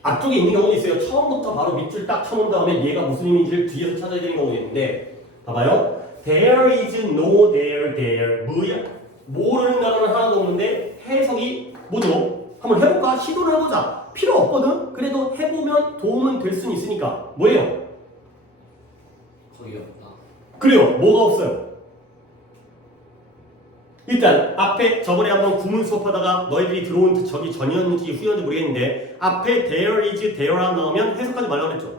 앞쪽에 있는 경우도 있어요. 처음부터 바로 밑줄 딱 쳐놓은 다음에 얘가 무슨 의미인지를 뒤에서 찾아야 되는 경우도 있는데 봐봐요. There is no there. 뭐야? 모르는 단어는 하나도 없는데 해석이 뭐죠? 한번 해볼까? 시도를 해보자. 필요 없거든? 그래도 해보면 도움은 될 수는 있으니까 뭐예요? 거의 없다. 그래요. 뭐가 없어요? 일단 앞에 저번에 한번 구문 수업하다가 너희들이 들어온 적이 전이었는지 후였는지 모르겠는데 앞에 there is there라 넣으면 해석하지 말라고 했죠.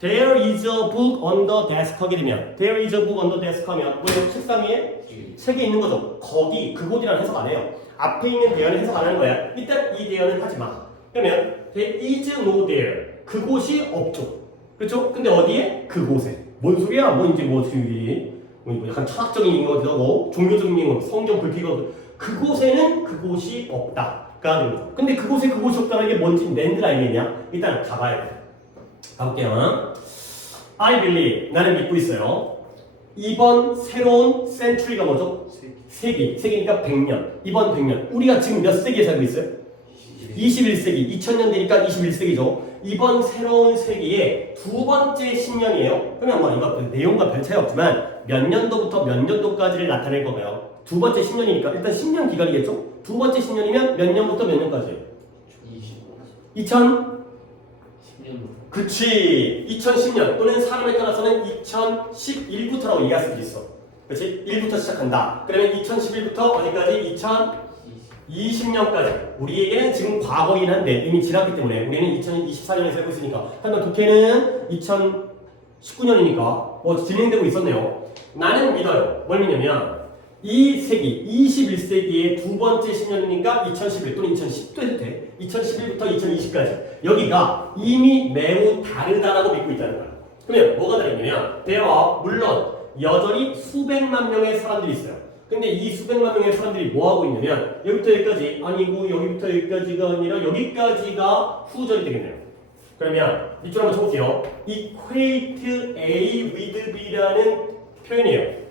There is a book on the desk 하게 되면 There is a book on the desk 하면 뭐예요? 책상 위에 책이 있는 거죠. 거기 그곳이라는 해석 안 해요. 앞에 있는 대어는 해석 안 하는 거야. 일단 이 대어는 하지 마. 그러면 There is no there. 그곳이 없죠. 그렇죠? 근데 어디에? 그곳에. 뭔 소리야? 뭐 이제 뭐 저기 뭐 약간 철학적인 거기도 하고 종교적인 거, 성경 불필요 그곳에는 그곳이 없다가 되는 거죠. 근데 그곳에 그곳이 없다는 게 뭔지 랜드 알겠냐? 일단 가봐야 돼. 가볼게요. I believe 나는 믿고 있어요. 이번 새로운 센츄리가 뭐죠? 세기니까 100년. 이번 100년. 우리가 지금 몇 세기에 살고 있어요? 21세기. 2000년 되니까 21세기죠. 이번 새로운 세기의 두 번째 10년이에요. 그러면 뭐 이거 내용과 별 차이 없지만 몇 년도부터 몇 년도까지를 나타낼 거고요. 두 번째 10년이니까 일단 10년 기간이겠죠? 두 번째 10년이면 몇 년부터 몇 년까지예요? 2000 10년도. 그치. 2010년 또는 사람에 따라서는 2011부터라고 이해할 수도 있어. 그치? 1부터 시작한다. 그러면 2011부터 어디까지? 2020년까지. 우리에게는 지금 과거이긴 한데 이미 지났기 때문에 우리는 2024년에 살고 있으니까. 하지만 독해는 2019년이니까 진행되고 있었네요. 나는 믿어요. 뭘 믿냐면 이 세기, 21세기의 두 번째 10년이니까 2011 또는 2010도 해도 돼. 2011부터 2020까지. 여기가 이미 매우 다르다라고 믿고 있다는 거야. 그러면 뭐가 다르냐면 대화 물론 여전히 수백만 명의 사람들이 있어요. 근데 이 수백만 명의 사람들이 뭐 하고 있냐면 여기부터 여기까지 아니고 여기부터 여기까지가 아니라 여기까지가 후절이 되겠네요. 그러면 이쪽 한번 쳐볼게요. equate A with B라는 표현이에요.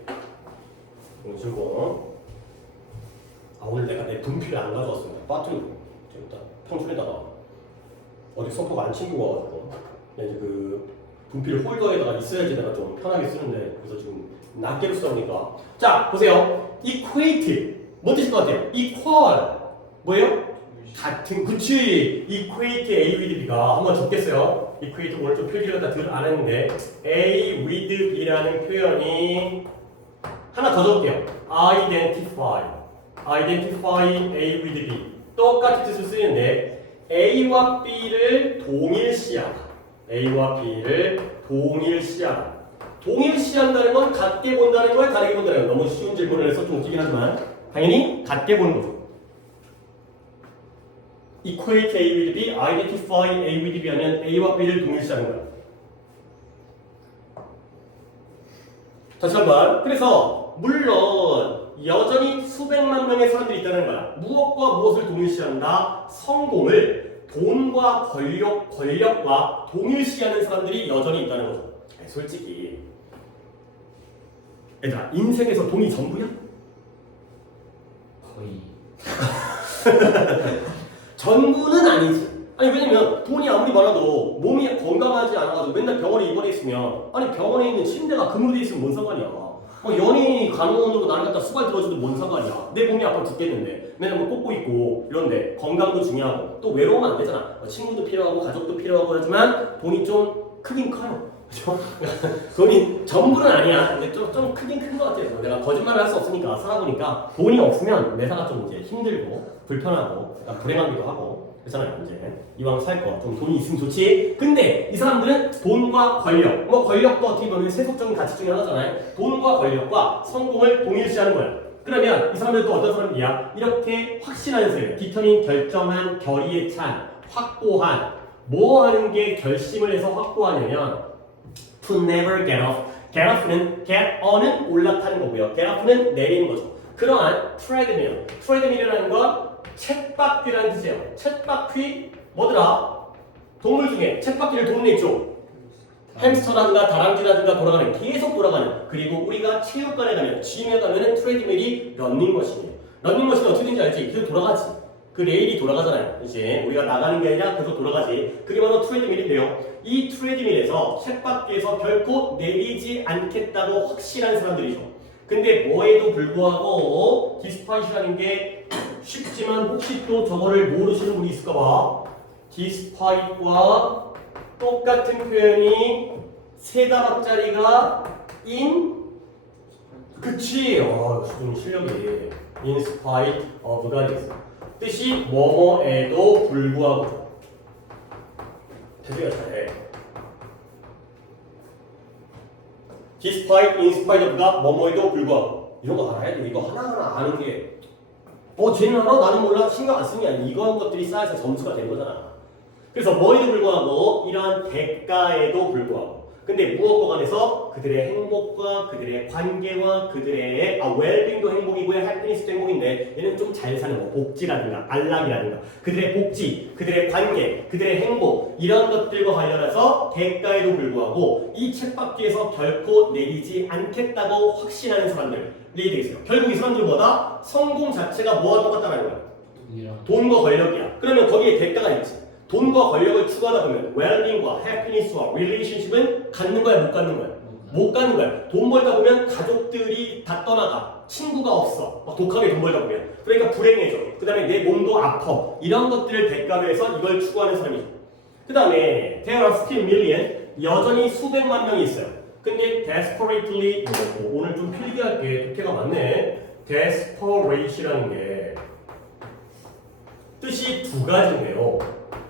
그리고 오늘 내가 내 분필을 안 가져왔습니다. 빠뜨리고 일단 평소에다가 어디 선포가 안 챙기고 와가지고 이제 그 분필 홀더에다가 있어야지 내가 좀 편하게 쓰는데 그래서 지금 낱개로 쓰니까 자 보세요. equate 뭔 뜻일 것 같아요? equal 뭐예요? 같은 그치 equate A with B가 한번 적겠어요. equate 오늘 좀 표기를 갖다 안 했는데 A with B라는 표현이 하나 더 적을게요. identify A with B 똑같은 뜻을 쓰는데 A와 B를 동일시하다. A와 B를 동일시하다. 동일시한다는 건 같게 본다는 거야, 다르게 본다는 거야. 너무 쉬운 질문을 해서 좀 웃기긴 하지만 당연히 같게 보는 거죠. equate A with B, identify A with B 하면 A와 B를 동일시하는 거야. 다시 한번. 그래서 물론 여전히 수백만 명의 사람들이 있다는 거야. 무엇과 무엇을 동일시한다? 성공을 돈과 권력과 동일시하는 사람들이 여전히 있다는 거죠. 솔직히 얘들아 인생에서 돈이 전부야? 거의. 전부는 아니지. 아니 왜냐면 돈이 아무리 많아도 몸이 건강하지 않아가지고 맨날 병원에 입원해 있으면 아니 병원에 있는 침대가 금으로 돼 있으면 뭔 상관이야. 연예인이 간호원으로 나를 갖다 수발 들어줘도 뭔 상관이야. 내 몸이 아파 죽겠는데 맨날 뭐 꽂고 있고 이런데 건강도 중요하고 또 외로우면 안 되잖아. 친구도 필요하고 가족도 필요하고 하지만 돈이 좀 크긴 커요. 그죠? 돈이 전부는 아니야. 근데 좀 크긴 큰 것 같아요. 내가 거짓말을 할 수 없으니까 살아보니까 돈이 없으면 매사가 좀 이제 힘들고 불편하고 약간 불행하기도 하고 그렇잖아요. 이제 이왕 살 거 좀 돈이 있으면 좋지. 근데 이 사람들은 돈과 권력, 뭐 권력도 어떻게 보면 세속적인 가치 중에 하나잖아요. 돈과 권력과 성공을 동일시하는 거예요. 그러면 이 사람들은 또 어떤 사람들이야? 이렇게 확신하는 사람이에요. 디터민 결정한, 결의에 찬, 확고한. 뭐 하는 게 결심을 해서 확고하냐면 to never get off. get off는 get on은 올라타는 거고요. get off는 내리는 거죠. 그러한 treadmill. treadmill이라는 건 쳇바퀴라는 뜻이에요. 쳇바퀴 뭐더라? 동물 중에 쳇바퀴를 도는 애 있죠? 햄스터라든가 다람쥐라든가 돌아가는 계속 돌아가는. 그리고 우리가 체육관에 가면 짐에 가면은 트레드밀이 런닝머신이에요. 런닝머신은 어떻게 되는지 알지? 계속 돌아가지. 그 레일이 돌아가잖아요. 이제 우리가 나가는 게 아니라 계속 돌아가지. 그게 바로 트레드밀인데요. 이 트레드밀에서 쳇바퀴에서 결코 내리지 않겠다고 확실한 사람들이죠. 근데 뭐에도 불구하고 디스파이트라는 게 쉽지만 혹시 또 저거를 모르시는 분이 있을까봐 디스파이트와 똑같은 표현이 세 단어짜리가 그치 좀 실력이 in spite of가 됐어. 뜻이 뭐뭐에도 불구하고 태주가 잘해. despite, in spite of가 뭐뭐에도 불구하고 이런 거 알아야 돼. 이거 하나하나 아는 게 쟤는 알아? 나는 몰라? 신경 안 쓰는 게 아니야. 이런 것들이 쌓여서 점수가 되는 거잖아. 그래서 뭐에도 불구하고 이러한 대가에도 불구하고 근데 무엇과 관해서 그들의 행복과 그들의 관계와 그들의 웰빙도 행복이고요. 해피니스도 행복인데 얘는 좀 잘 사는 거 복지라든가 안락이라든가 그들의 복지, 그들의 관계, 그들의 행복 이런 것들과 관련해서 대가에도 불구하고 이 쳇바퀴에서 결코 내리지 않겠다고 확신하는 사람들이 되겠어요. 결국 이 사람들은 뭐다? 성공 자체가 뭐와 똑같다는 거야? 돈이랑 돈과 권력이야. 그러면 거기에 대가가 있지. 돈과 권력을 추구하다 보면 웰빙과 해피니스와 릴레이션십은 갖는 거야 못 갖는 거야? 못 갖는 거야. 돈 벌다 보면 가족들이 다 떠나가. 친구가 없어. 막 독하게 돈 벌다 보면. 그러니까 불행해져. 그 다음에 내 몸도 아파. 이런 것들을 대가로 해서 이걸 추구하는 사람이죠. 그 다음에 there are still million. 여전히 수백만 명이 있어요. 근데 desperately 오늘 좀 필기할게. 독해가 많네. desperate이라는 게 뜻이 두 가지인데요.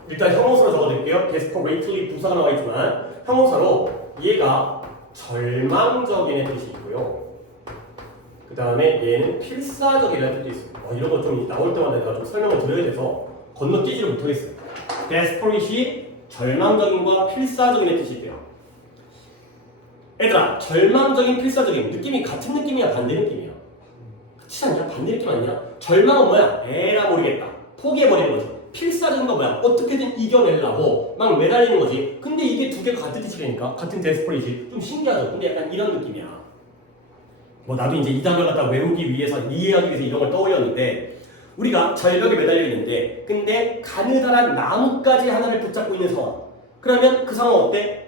일단 형용사로 적어드릴게요. desperately 부사가 나와 있지만 형용사로 얘가 절망적인의 뜻이 있고요. 그 다음에 얘는 필사적이라는 뜻이 있습니다. 이런 거 좀 나올 때마다 내가 좀 설명을 드려야 돼서 건너뛰지를 못하겠어요. desperate이 절망적인과 필사적인의 뜻이 있대요. 얘들아, 절망적인, 필사적인 느낌이 같은 느낌이야, 반대 느낌이야? 그렇지 않냐? 반대 느낌 아니야? 절망은 뭐야? 에라 모르겠다. 포기해버리는 거지. 필사적인 건 뭐야? 어떻게든 이겨내려고 막 매달리는 거지. 근데 이게 두 개가 같은 뜻이라니까? 같은 데스퍼레이지. 좀 신기하죠? 근데 약간 이런 느낌이야. 뭐 나도 이제 이 단어를 갖다 외우기 위해서, 이해하기 위해서 이런 걸 떠올렸는데 우리가 절벽에 매달려 있는데 근데 가느다란 나뭇가지 하나를 붙잡고 있는 상황. 그러면 그 상황 어때?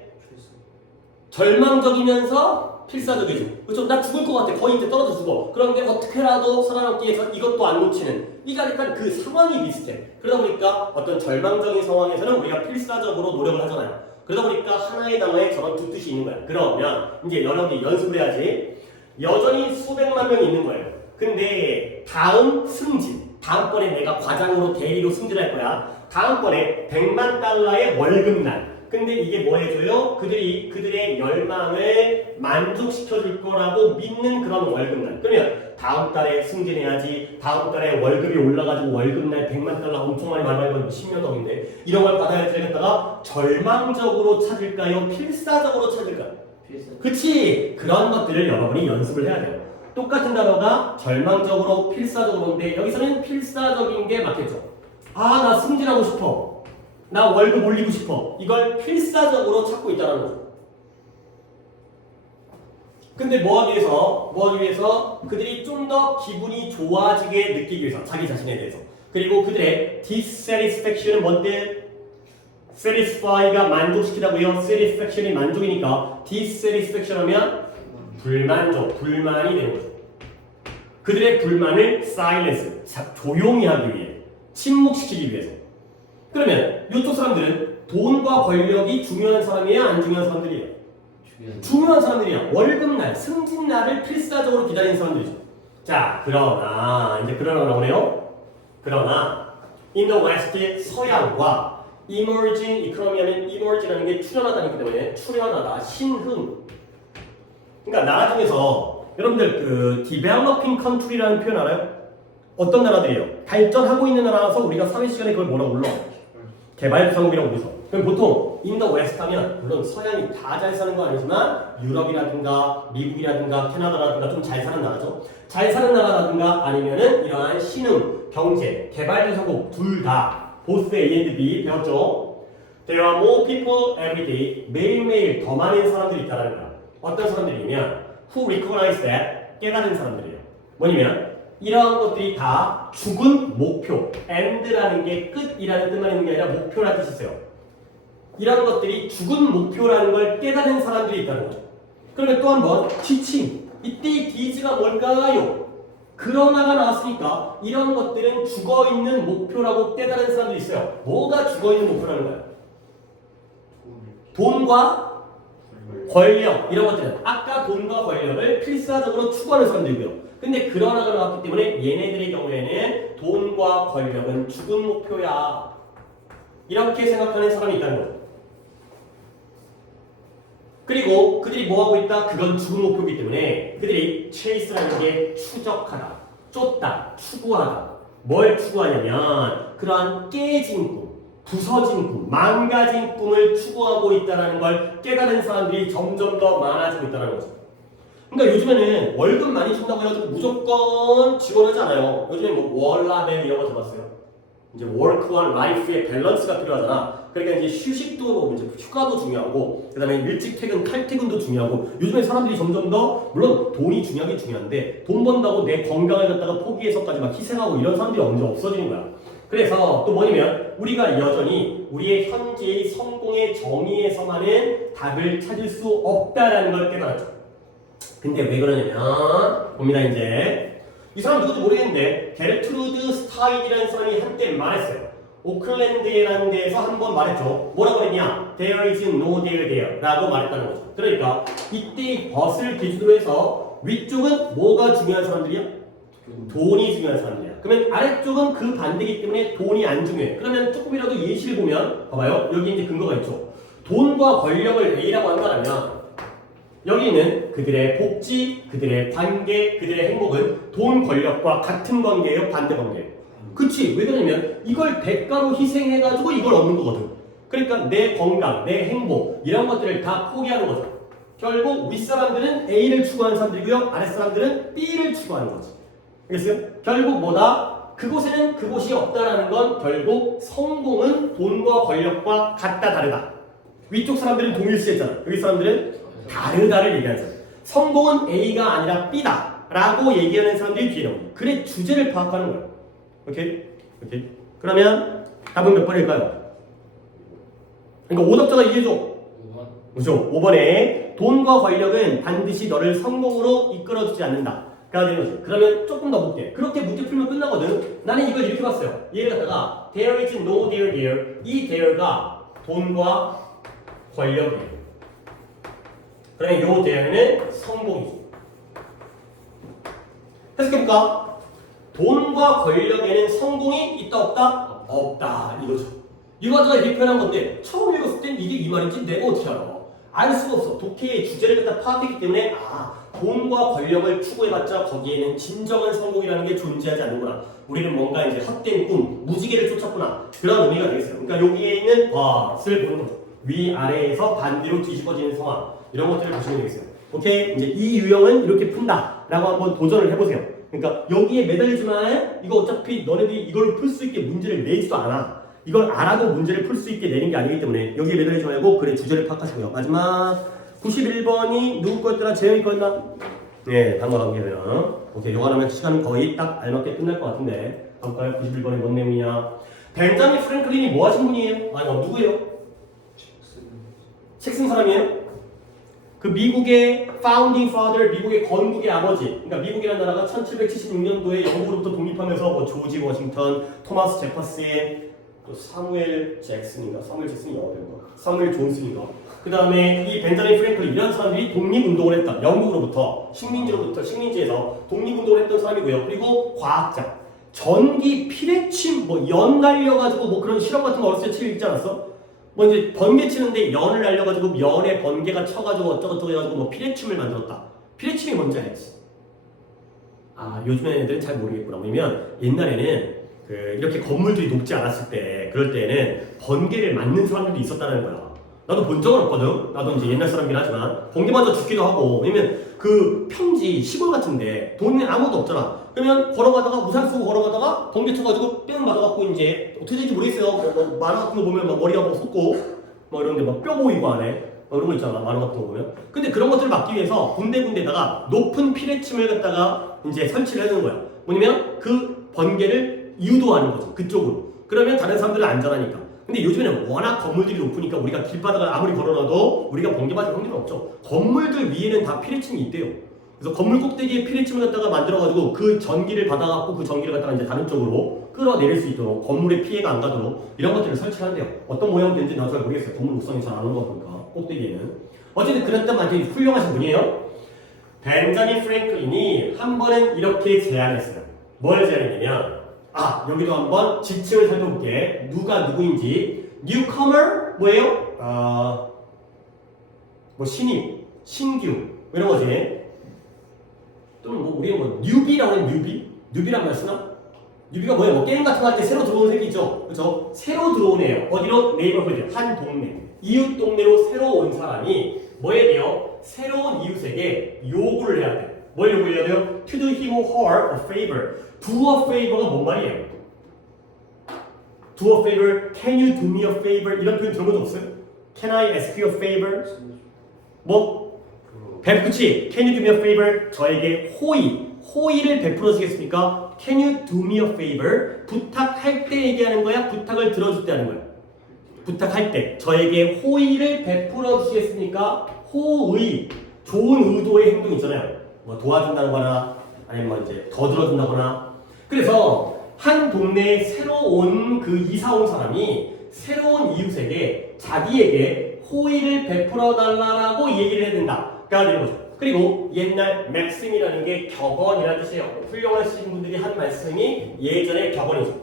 절망적이면서 필사적이죠. 그렇죠? 나 죽을 것 같아. 거의 이제 떨어져 죽어. 그런데 어떻게라도 살아남기 위해서 이것도 안 놓치는. 이가 약간 그 상황이 비슷해. 그러다 보니까 어떤 절망적인 상황에서는 우리가 필사적으로 노력을 하잖아요. 그러다 보니까 하나의 단어에 저런 두 뜻이 있는 거야. 그러면 이제 여러분이 연습을 해야지. 여전히 수백만 명이 있는 거예요. 근데 다음 승진. 다음번에 내가 과장으로 대리로 승진할 거야. 다음번에 100만 달러의 월급날. 근데 이게 뭐 해줘요? 그들의 열망을 만족시켜줄 거라고 믿는 그런 월급날. 그러면 다음 달에 승진해야지. 다음 달에 월급이 올라가지고 월급날 100만 달러 엄청 많이 말하면 10년 덕인데 이런 걸 받아야 되겠다가 절망적으로 찾을까요? 필사적으로 찾을까요? 필사 그치? 그런 것들을 여러분이 연습을 해야 돼요. 똑같은 단어가 절망적으로 필사적으로인데 여기서는 필사적인 게 맞겠죠? 나 승진하고 싶어. 나 월급 올리고 싶어. 이걸 필사적으로 찾고 있다는 거죠. 근데 뭐하기 위해서 그들이 좀 더 기분이 좋아지게 느끼기 위해서 자기 자신에 대해서 그리고 그들의 dissatisfaction은 뭔데? satisfy가 만족시키다고요. satisfaction이 만족이니까 dissatisfaction 하면 불만족, 불만이 되는 거죠. 그들의 불만을 silence, 조용히 하기 위해 침묵시키기 위해서. 그러면 이쪽 사람들은 돈과 권력이 중요한 사람이야? 안 중요한 사람들이야? 중요한 사람들이야. 월급날, 승진날을 필사적으로 기다리는 사람들이죠. 자, 그러나 나오네요. 그러나 in the West, 서양과 emerging economy 하면 emerge라는 게 출현하다기 때문에 출현하다, 신흥. 그러니까 나라 중에서 여러분들 그 developing country라는 표현 알아요? 어떤 나라들이에요? 발전하고 있는 나라라서 우리가 사회 시간에 그걸 뭐라고 불러? 개발도상국이라고 부르죠. 그럼 보통 인더 웨스트 하면 물론 서양이 다 잘 사는 건 아니지만 유럽이라든가 미국이라든가 캐나다라든가 좀 잘 사는 나라죠. 잘 사는 나라라든가 아니면은 이러한 신흥, 경제, 개발도상국 둘 다 보스 A and B 배웠죠. There are more people every day. 매일매일 더 많은 사람들이 있다는 거야. 어떤 사람들이냐면 who recognize that 깨달은 사람들이에요. 뭐냐면 이러한 것들이 다 죽은 목표, end라는 게 끝이라는 뜻만 있는 게 아니라 목표라는 뜻이 있어요. 이런 것들이 죽은 목표라는 걸 깨달은 사람들이 있다는 거죠. 그러면 또 한 번 teaching, 이때의 디즈가 뭘까요? 그러나가 나왔으니까 이런 것들은 죽어있는 목표라고 깨달은 사람들이 있어요. 뭐가 죽어있는 목표라는 거야? 돈과 권력 이런 것들은 아까 돈과 권력을 필사적으로 추구하는 사람들이고요. 근데 그러나가 나왔기 때문에 얘네들의 경우에는 돈과 권력은 죽은 목표야. 이렇게 생각하는 사람이 있다는 거죠. 그리고 그들이 뭐 하고 있다? 그건 죽은 목표이기 때문에 그들이 chase라는 게 추적하다, 쫓다, 추구하다. 뭘 추구하냐면 그러한 깨진 꿈, 부서진 꿈, 망가진 꿈을 추구하고 있다는 걸 깨달은 사람들이 점점 더 많아지고 있다는 거죠. 그러니까 요즘에는 월급 많이 준다고 해가지고 무조건 직원하지 않아요. 요즘에 뭐 월라벨 이런 거 들어봤어요. 이제 워크와 라이프의 밸런스가 필요하잖아. 그러니까 이제 휴식도 이제 휴가도 중요하고, 그다음에 일찍 퇴근, 칼퇴근도 중요하고. 요즘에 사람들이 점점 더 물론 돈이 중요하긴 중요한데 돈 번다고 내 건강을 갖다가 포기해서까지 막 희생하고 이런 사람들이 언제 없어지는 거야. 그래서 또 뭐냐면 우리가 여전히 우리의 현재의 성공의 정의에서만은 답을 찾을 수 없다라는 걸 깨달았죠. 근데 왜 그러냐면 봅니다. 이제 이 사람 누구지 모르겠는데 게르트루드 스타인이라는 사람이 한때 말했어요. 오클랜드라는 데에서 한번 말했죠. 뭐라고 했냐? There is no there there 라고 말했다는 거죠. 그러니까 이때 벗을 기준으로 해서 위쪽은 뭐가 중요한 사람들이야? 돈이 중요한 사람들이야. 그러면 아래쪽은 그 반대이기 때문에 돈이 안 중요해. 그러면 조금이라도 예시를 보면 봐봐요. 여기 이제 근거가 있죠. 돈과 권력을 A라고 한다면 여기는 그들의 복지, 그들의 관계, 그들의 행복은 돈, 권력과 같은 관계예요? 반대 관계예요? 그치? 왜 그러냐면 이걸 대가로 희생해가지고 이걸 얻는 거거든. 그러니까 내 건강, 내 행복 이런 것들을 다 포기하는 거죠. 결국 윗사람들은 A를 추구하는 사람들이고요. 아랫사람들은 B를 추구하는 거지. 알겠어요? 결국 뭐다? 그곳에는 그곳이 없다라는 건 결국 성공은 돈과 권력과 같다 다르다. 위쪽 사람들은 동일시했잖아. 여기 사람들은 다르다를 얘기하는 사람. 성공은 A가 아니라 B다 라고 얘기하는 사람들이 뒤에 나옵니다. 그래 주제를 파악하는 거예요. 오케이? 오케이. 그러면 답은 몇 번일까요? 그러니까 오답자가 이해해줘. 5번. 그죠? 5번에 돈과 권력은 반드시 너를 성공으로 이끌어주지 않는다. 가 되는 거지. 그러면 조금 더 볼게. 그렇게 문제 풀면 끝나거든. 나는 이걸 이렇게 봤어요. 얘를 갖다가 there is no there there. 이 there가 돈과 권력이에요. 그러면 요 there는 성공이지. 해석해볼까? 돈과 권력에는 성공이 있다 없다? 없다. 이거죠. 이거 가지고 이렇게 표현한 건데 처음 읽었을 땐 이게 이 말인지 내가 어떻게 알아? 알 수가 없어. 독해의 주제를 갖다 파악했기 때문에 돈과 권력을 추구해봤자 거기에는 진정한 성공이라는 게 존재하지 않는구나. 우리는 뭔가 이제 헛된 꿈, 무지개를 쫓았구나. 그런 의미가 되겠어요. 그러니까 여기에 있는 것을 보는 거죠. 위아래에서 반대로 뒤집어지는 상황. 이런 것들을 보시면 되겠어요. 오케이? 이제 이 유형은 이렇게 푼다. 라고 한번 도전을 해보세요. 그러니까 여기에 매달리지만 이거 어차피 너네들이 이걸 풀 수 있게 문제를 내지도 않아. 이걸 알아도 문제를 풀 수 있게 내는 게 아니기 때문에 여기에 매달리지 말고 그래 주제를 파악하시고요. 마지막 91번이 누구 거였더라? 재영이 거였나? 네, 단거관계면 오케이, 요거 하면 시간은 거의 딱 알맞게 끝날 것 같은데 볼까요? 91번이 뭔 내용이냐? 벤자민 프랭클린이 뭐 하신 분이에요? 아니, 누구예요? 책 쓴 사람이에요? 그 미국의 founding father, 미국의 건국의 아버지. 그러니까 미국이라는 나라가 1776년도에 영국으로부터 독립하면서 뭐 조지 워싱턴, 토마스 제퍼슨, 또 사무엘 잭슨인가? 사무엘 잭슨이 영어 되는 거. 사무엘 존슨인가? 그 다음에 이 벤자민 프랭클린 이런 사람들이 독립운동을 했다. 영국으로부터 식민지에서 독립운동을 했던 사람이고요. 그리고 과학자. 전기 피뢰침 뭐 연 날려가지고 뭐 그런 실험 같은 거 어렸을 때 책 읽지 않았어? 뭐 이제 번개 치는데 연을 날려가지고 면에 번개가 쳐가지고 어쩌고저쩌고 해가지고 뭐 피뢰침을 만들었다. 피뢰침이 뭔지 알지? 요즘에 애들은 잘 모르겠구나. 왜냐면 옛날에는 이렇게 건물들이 높지 않았을 때 그럴 때는 번개를 맞는 사람들도 있었다는 거야. 나도 본 적은 없거든. 나도 이제 옛날 사람이긴 하지만 번개 맞아 죽기도 하고. 왜냐면 그 평지 시골 같은데 돈이 아무도 없잖아. 그러면 걸어가다가 우산 쓰고 걸어가다가 번개 쳐가지고 뿅 맞아갖고 이제 어떻게 될지 모르겠어요. 뭐 만화 같은 거 보면 막 머리가 막 솟고 뭐 이런데 막 뼈 보이고 안에 이런 거 있잖아. 만화 같은 거 보면. 근데 그런 것들을 막기 위해서 군데군데다가 높은 피뢰침을 갖다가 이제 설치를 해주는 거야. 뭐냐면 그 번개를 유도하는 거지. 그쪽으로. 그러면 다른 사람들은 안전하니까. 근데 요즘에는 워낙 건물들이 높으니까 우리가 길바닥을 아무리 걸어놔도 우리가 번개 맞을 확률은 없죠. 건물들 위에는 다 피뢰침이 있대요. 그래서 건물 꼭대기에 피뢰침을 갖다가 만들어가지고 그 전기를 받아갖고 그 전기를 갖다가 이제 다른 쪽으로 끌어내릴 수 있도록 건물에 피해가 안 가도록 이런 것들을 설치한대요. 어떤 모양이 되는지 나도 잘 모르겠어요. 건물 옥상에 잘 안 오는 거 보니까 꼭대기에는. 어쨌든 그랬던 만큼 훌륭하신 분이에요. 벤자민 프랭클린이 한 번은 이렇게 제안했어요. 뭘 제안했냐면 여기도 한번 지층을 살펴볼게. 누가 누구인지. 뉴커머 뭐예요? 뭐 신입, 신규 이런 거지. 또는 뭐 우리는 뭐 뉴비라고 하는 뉴비란 말 쓰나? 뉴비가 뭐예요? 뭐 게임 같은 거 할 때 새로 들어오는 새끼 있죠? 그렇죠? 새로 들어온 애예요. 어디로? 네이버후드, 한 동네, 이웃 동네로 새로 온 사람이 뭐 해야 돼요? 새로운 이웃에게 요구를 해야 돼. 뭘 요구해야 돼요? To do him or her a favor. Do a favor가 뭔 말이에요? Do a favor, can you do me a favor? 이런 표현 들어본 적 없어요? Can I ask you a favor? 뭐? 그치? Can you do me a favor? 저에게 호의를 베풀어 주시겠습니까? Can you do me a favor? 부탁할 때 얘기하는 거야? 부탁을 들어줄 때 하는 거야? 부탁할 때 저에게 호의를 베풀어 주시겠습니까? 호의, 좋은 의도의 행동 있잖아요. 뭐 도와준다는 거나 아니면 뭐 이제 더 들어준다거나. 그래서 한 동네에 새로 온 그 이사 온 사람이 새로운 이웃에게 자기에게 호의를 베풀어 달라고 얘기를 해야 된다가 되는 거죠. 그리고 옛날 맥심이라는 게 격언이라는 뜻이에요. 훌륭하신 분들이 한 말씀이 예전에 격언이죠.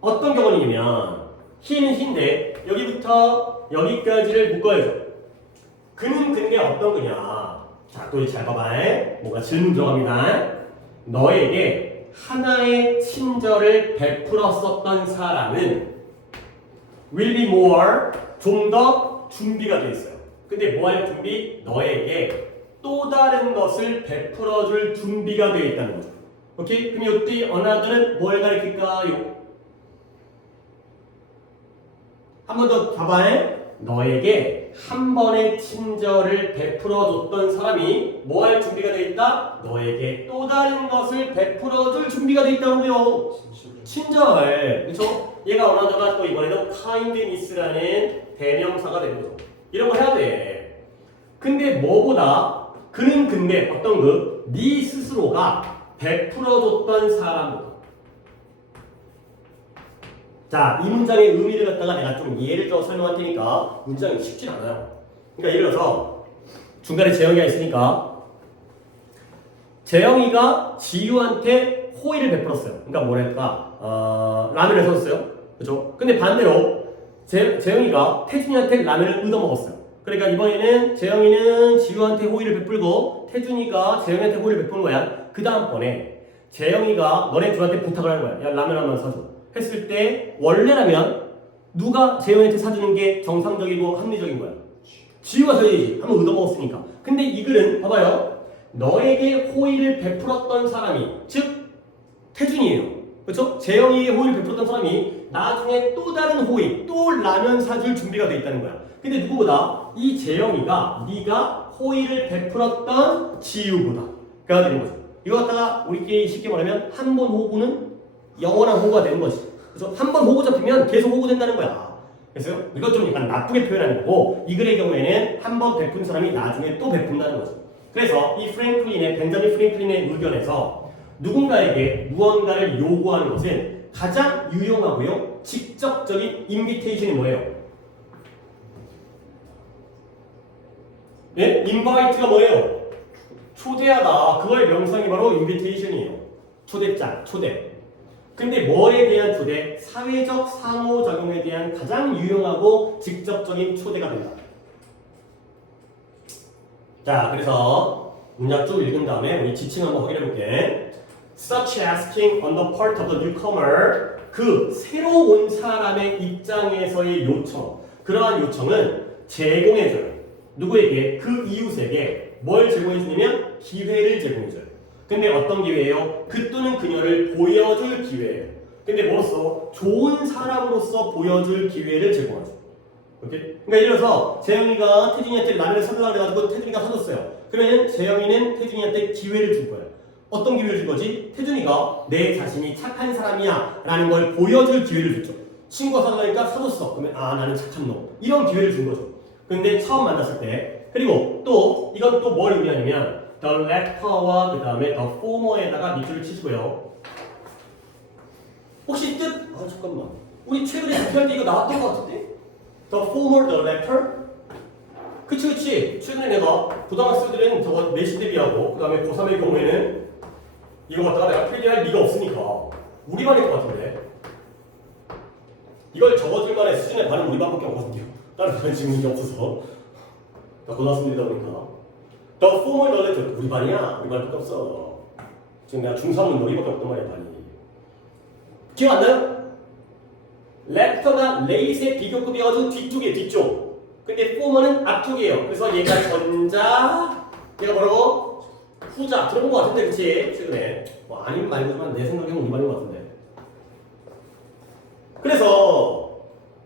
어떤 격언이냐면 히는 히인데 여기부터 여기까지를 묶어야죠. 그는 근데 어떤 그냐. 자, 또 잘 봐봐. 뭔가 질문 들어갑니다. 너에게 하나의 친절을 베풀었었던 사람은 will be more, 좀 더 준비가 돼 있어요. 근데 뭐 할 준비? 너에게 또 다른 것을 베풀어줄 준비가 되어 있다는 거죠. 오케이? 그럼 이때 another는 뭘 가리킬까요? 한 번 더 봐봐. 너에게 한 번의 친절을 베풀어줬던 사람이 뭐 할 준비가 되어 있다? 너에게 또 다른 것을 베풀어줄 준비가 되어 있다고요. 친절. 그렇죠? 얘가 원하다가 또 이번에는 kindness라는 대명사가 되는 거죠. 이런 거 해야 돼. 근데 뭐보다 그는 근데 어떤 네 스스로가 베풀어줬던 사람보다. 자, 이 문장의 의미를 갖다가 내가 좀 예를 들어 설명할 테니까 문장이 쉽지 않아요. 그러니까 예를 들어서 중간에 재영이가 있으니까 재영이가 지유한테 호의를 베풀었어요. 그러니까 뭐랄까 라면을 사줬어요. 그렇죠? 근데 반대로 재영이가 태준이한테 라면을 얻어먹었어요. 그러니까 이번에는 재영이는 지유한테 호의를 베풀고 태준이가 재영이한테 호의를 베푸는 거야. 그 다음번에 재영이가 너네 둘한테 부탁을 하는 거야. 야, 라면 한번 사줘. 했을 때 원래라면 누가 재영이한테 사주는 게 정상적이고 합리적인 거야? 지유가 사줘야지. 한번 얻어먹었으니까. 근데 이 글은 봐봐요. 너에게 호의를 베풀었던 사람이 즉 태준이에요. 그렇죠? 재영이에게 호의를 베풀었던 사람이 나중에 또 다른 호의, 또 라면 사줄 준비가 돼 있다는 거야. 근데 누구보다 이 재영이가 네가 호의를 베풀었던 지유보다가 되는 거죠. 이거 갖다가 우리끼리 쉽게 말하면 한 번 호구는 영원한 호구가 되는 거지. 그래서 한 번 호구 잡히면 계속 호구 된다는 거야. 그래서 이것 좀 약간 나쁘게 표현하는 거고 이 글의 경우에는 한 번 베푼 사람이 나중에 또 베푼다는 거죠. 그래서 이 벤자민 프랭클린의 의견에서 누군가에게 무언가를 요구하는 것은 가장 유용하고요. 직접적인 인비테이션이 뭐예요? 예? 인바이트가 뭐예요? 초대하다. 그거의 명상이 바로 인비테이션이에요. 초대장, 초대. 근데 뭐에 대한 초대? 사회적 상호작용에 대한 가장 유용하고 직접적인 초대가 된다. 자, 그래서 문장 쭉 읽은 다음에 우리 지칭 한번 확인해 볼게. Such asking on the part of the newcomer. 그 새로 온 사람의 입장에서의 요청. 그러한 요청은 제공해줘요. 누구에게? 그 이웃에게 뭘 제공해주냐면 기회를 제공해줘요. 근데 어떤 기회예요? 그 또는 그녀를 보여줄 기회예요. 근데 뭐로써? 좋은 사람으로서 보여줄 기회를 제공하죠. 오케이? 그러니까 예를 들어서 재영이가 태준이한테 라면을 사달라고 해가지고 태준이가 사줬어요. 그러면 재영이는 태준이한테 기회를 줄 거예요. 어떤 기회를 줄 거지? 태준이가 내 자신이 착한 사람이야 라는 걸 보여줄 기회를 줬죠. 친구가 사달라니까 사줬어. 그러면 나는 착한 놈. 이런 기회를 준 거죠. 근데 처음 만났을 때. 그리고 또 이건 또 뭘 의미하냐면 the latter와 그 다음에 the former에다가 밑줄을 치시고요. 혹시 뜻? 잠깐만. 우리 최근에 발표할 때 이거 나왔던 것 같은데? The former, the latter? 그치. 최근에 내가 고등학생들은 저거 내신 대비하고 그 다음에 고3의 경우에는 이거 갖다가 내가 필기할 리가 없으니까 우리 반일 것 같은데 이걸 적어줄 만한 수준의 반은 우리 반밖에 없거든요. 다른 반은 지금 이게 없어서 나 고등학생들이다 보니까. The former the latter. 우리 반이야. 우리 반밖에 없어. 지금 내가 중3은 너희밖에 없단 말이야, 반이. 기억 안 나요? 랩터가 레이스의 비교급이어가지고 뒤쪽이에요, 뒤쪽. 근데 former는 앞쪽이에요. 그래서 얘가 전자, 얘가 뭐라고? 후자. 들어본 것 같은데, 그치? 최근에. 뭐 아니면 말고지만 내 생각에는 우리 반인 것 같은데. 그래서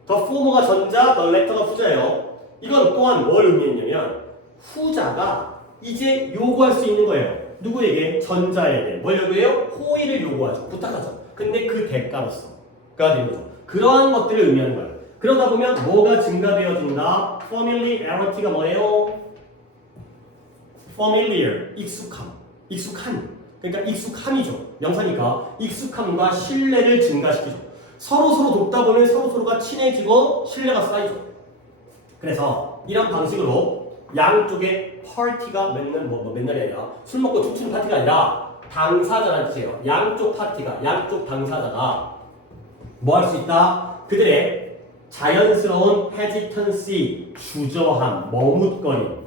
the former가 전자, the latter가 후자예요. 이건 또한 뭘 의미했냐면 후자가 이제 요구할 수 있는 거예요. 누구에게? 전자에게. 뭘 요구해요? 호의를 요구하죠. 부탁하죠. 근데 그 대가로서가 되는 거죠. 그러한 것들을 의미하는 거예요. 그러다 보면 뭐가 증가되어진다? familiarity가 뭐예요? familiar, 익숙함. 익숙한. 그러니까 익숙함이죠. 명사니까 익숙함과 신뢰를 증가시키죠. 서로 돕다 보면 서로가 친해지고 신뢰가 쌓이죠. 그래서 이런 방식으로 양쪽에 파티가 맨날이 아니라 술 먹고 춤추는 파티가 아니라 당사자라는 뜻이에요. 양쪽 파티가, 양쪽 당사자가 뭐 할 수 있다? 그들의 자연스러운 hesitancy, 주저함, 머뭇거림,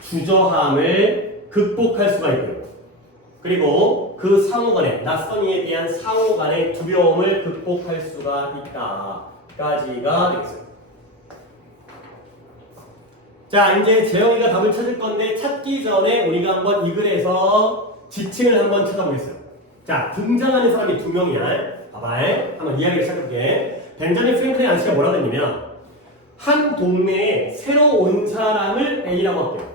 주저함을 극복할 수가 있고요. 그리고 그 상호간의, 낯선 이에 대한 상호간의 두려움을 극복할 수가 있다까지가 되겠어요. 자, 이제 재영이가 답을 찾을 건데 찾기 전에 우리가 한번 이 글에서 지칭을 한번 찾아보겠어요. 자, 등장하는 사람이 두 명이야. 봐봐. 한번 이야기를 시작할게. 벤자민 프랭클린 아저씨가 뭐라고 했냐면 한 동네에 새로 온 사람을 A라고 할게요.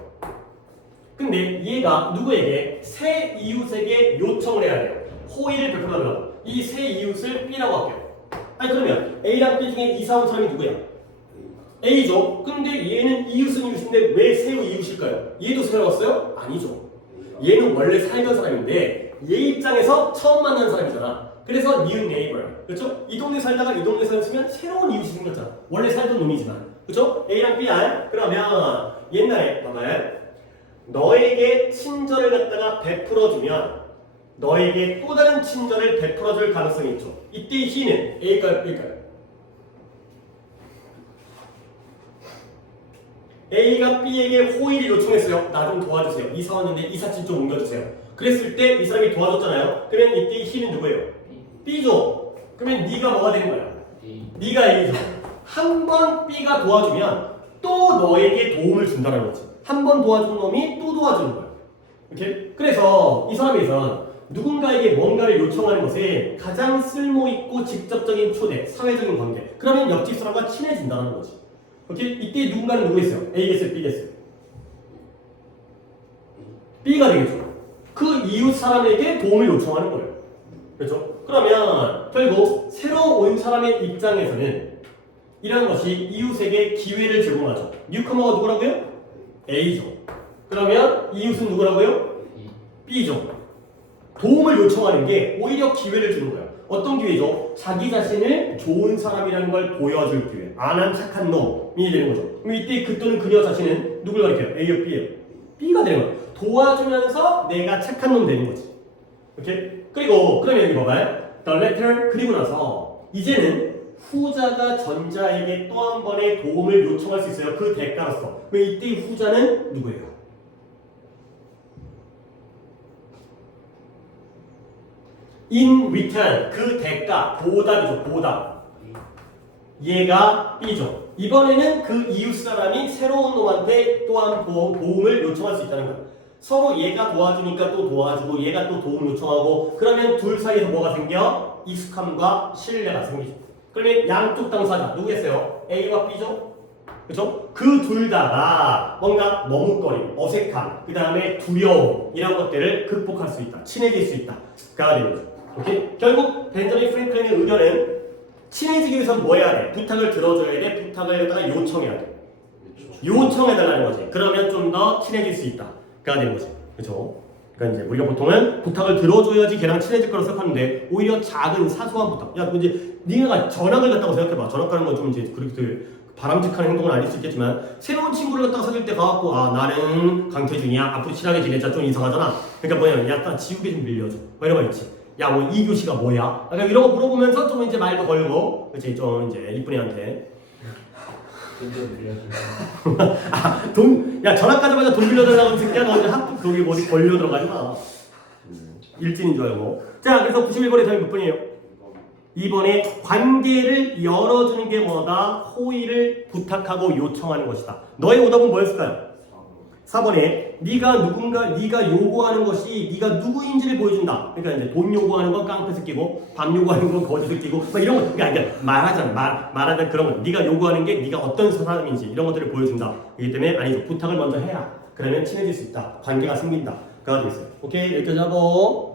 근데 얘가 누구에게? 새 이웃에게 요청을 해야 돼요. 호의를 베풀려고. 이 새 이웃을 B라고 할게요. 아니 그러면 A랑 B 중에 이사 온 사람이 누구야? A죠. 근데 얘는 이웃은 이웃인데 왜 새 이웃일까요? 얘도 새로 왔어요? 아니죠. 얘는 원래 살던 사람인데 얘 입장에서 처음 만난 사람이잖아. 그래서 new neighbor. 그렇죠? 이 동네 살다가 이 동네 살았으면 새로운 이웃이 생겼잖아. 원래 살던 놈이지만. 그렇죠? A랑 B야. 그러면 옛날에 봐봐요. 너에게 친절을 갖다가 베풀어주면 너에게 또 다른 친절을 베풀어줄 가능성이 있죠. 이때 he는 A일까요? B일까요? A가 B에게 호의를 요청했어요. 나 좀 도와주세요. 이사 왔는데 이삿짐 좀 옮겨주세요. 그랬을 때 이 사람이 도와줬잖아요. 그러면 이때 he는 누구예요? B죠. 그러면 네가 뭐가 되는 거야? 네가 A죠. 한 번 B가 도와주면 또 너에게 도움을 준다는 거지. 한 번 도와준 놈이 또 도와주는 거야. 이렇게? 그래서 이 사람에선 누군가에게 뭔가를 요청하는 것에 가장 쓸모있고 직접적인 초대, 사회적인 관계. 그러면 옆집 사람과 친해진다는 거지. 오케이? 이때 누군가는 누구겠어요? A겠어요? B겠어요? B가 되겠죠. 그 이웃 사람에게 도움을 요청하는 거예요. 그렇죠? 그러면 결국 새로 온 사람의 입장에서는 이라는 것이 이웃에게 기회를 제공하죠. 뉴커머가 누구라고요? A죠. 그러면 이웃은 누구라고요? B죠. 도움을 요청하는 게 오히려 기회를 주는 거예요. 어떤 기회죠? 자기 자신을 좋은 사람이라는 걸 보여줄 기회. 안한 착한 놈이 되는 거죠. 그럼 이때 그 또는 그녀 자신은 누굴 가리켜요? A요? B예요? B가 되는 거예요. 도와주면서 내가 착한 놈 되는 거지. 오케이? 그리고 그러면 여기 봐봐요. The latter 그리고 나서 이제는 후자가 전자에게 또 한 번의 도움을 요청할 수 있어요. 그 대가로서. 그럼 이때 후자는 누구예요? In return 그 대가 보답이죠. 보답. 얘가 B죠. 이번에는 그 이웃 사람이 새로운 놈한테 또한 도움을 요청할 수 있다는 거예요. 서로 얘가 도와주니까 또 도와주고 얘가 또 도움 요청하고 그러면 둘 사이에서 뭐가 생겨? 익숙함과 신뢰가 생기죠. 그러면 양쪽 당사자 누구겠어요? A와 B죠? 그렇죠? 그 둘 다가 뭔가 머뭇거림, 어색함, 그 다음에 두려움 이런 것들을 극복할 수 있다. 친해질 수 있다가 되는 거죠. 오케이? 결국 벤저민 프랭클린의 의견은 친해지기 위해서는 뭐 해야 돼? 부탁을 들어줘야 돼? 부탁을 갖다가 요청해야 돼. 요청해달라는 거지. 그러면 좀 더 친해질 수 있다가 되는 거지. 그렇죠? 그러니까 이제 우리가 보통은 부탁을 들어줘야지 걔랑 친해질 거라고 생각하는데 오히려 작은 사소한 부탁. 야, 이제 네가 전학을 갔다고 생각해봐. 전학 가는 건 좀 이제 그렇게 바람직한 행동은 아닐 수 있겠지만 새로운 친구를 갖다가 사귈 때 가갖고 아 나는 강태준이야. 앞으로 친하게 지내자. 좀 이상하잖아. 그러니까 뭐냐면 약간 지우개 좀 빌려줘. 뭐 이런 거 있지. 야, 뭐 이 교시가 뭐야? 약간 이런 거 물어보면서 좀 이제 말도 걸고, 그렇지? 좀 이제 이쁜 애한테 돈좀 빌려주세요. 야 전학 가자마자 돈 빌려달라고 새끼야. 너 이제 학교 거기 어디 걸려 들어가지 마. 일진인 줄 알고. 자, 그래서 91번의 답이 몇 번이에요? 2번에 관계를 열어주는 게 뭐다? 호의를 부탁하고 요청하는 것이다. 너의 오답은 뭐였을까요? 4번에 네가 요구하는 것이 네가 누구인지를 보여준다. 그러니까 이제 돈 요구하는 건 깡패 새끼고 밥 요구하는 건 거지 새끼고 막 이런 거 그러니까 말하자면 그런 거 네가 요구하는 게 네가 어떤 사람인지 이런 것들을 보여준다. 그렇기 때문에 아니죠. 부탁을 먼저 해야 그러면 친해질 수 있다. 관계가 생긴다. 가 되어 있어요. 오케이 여기까지 하고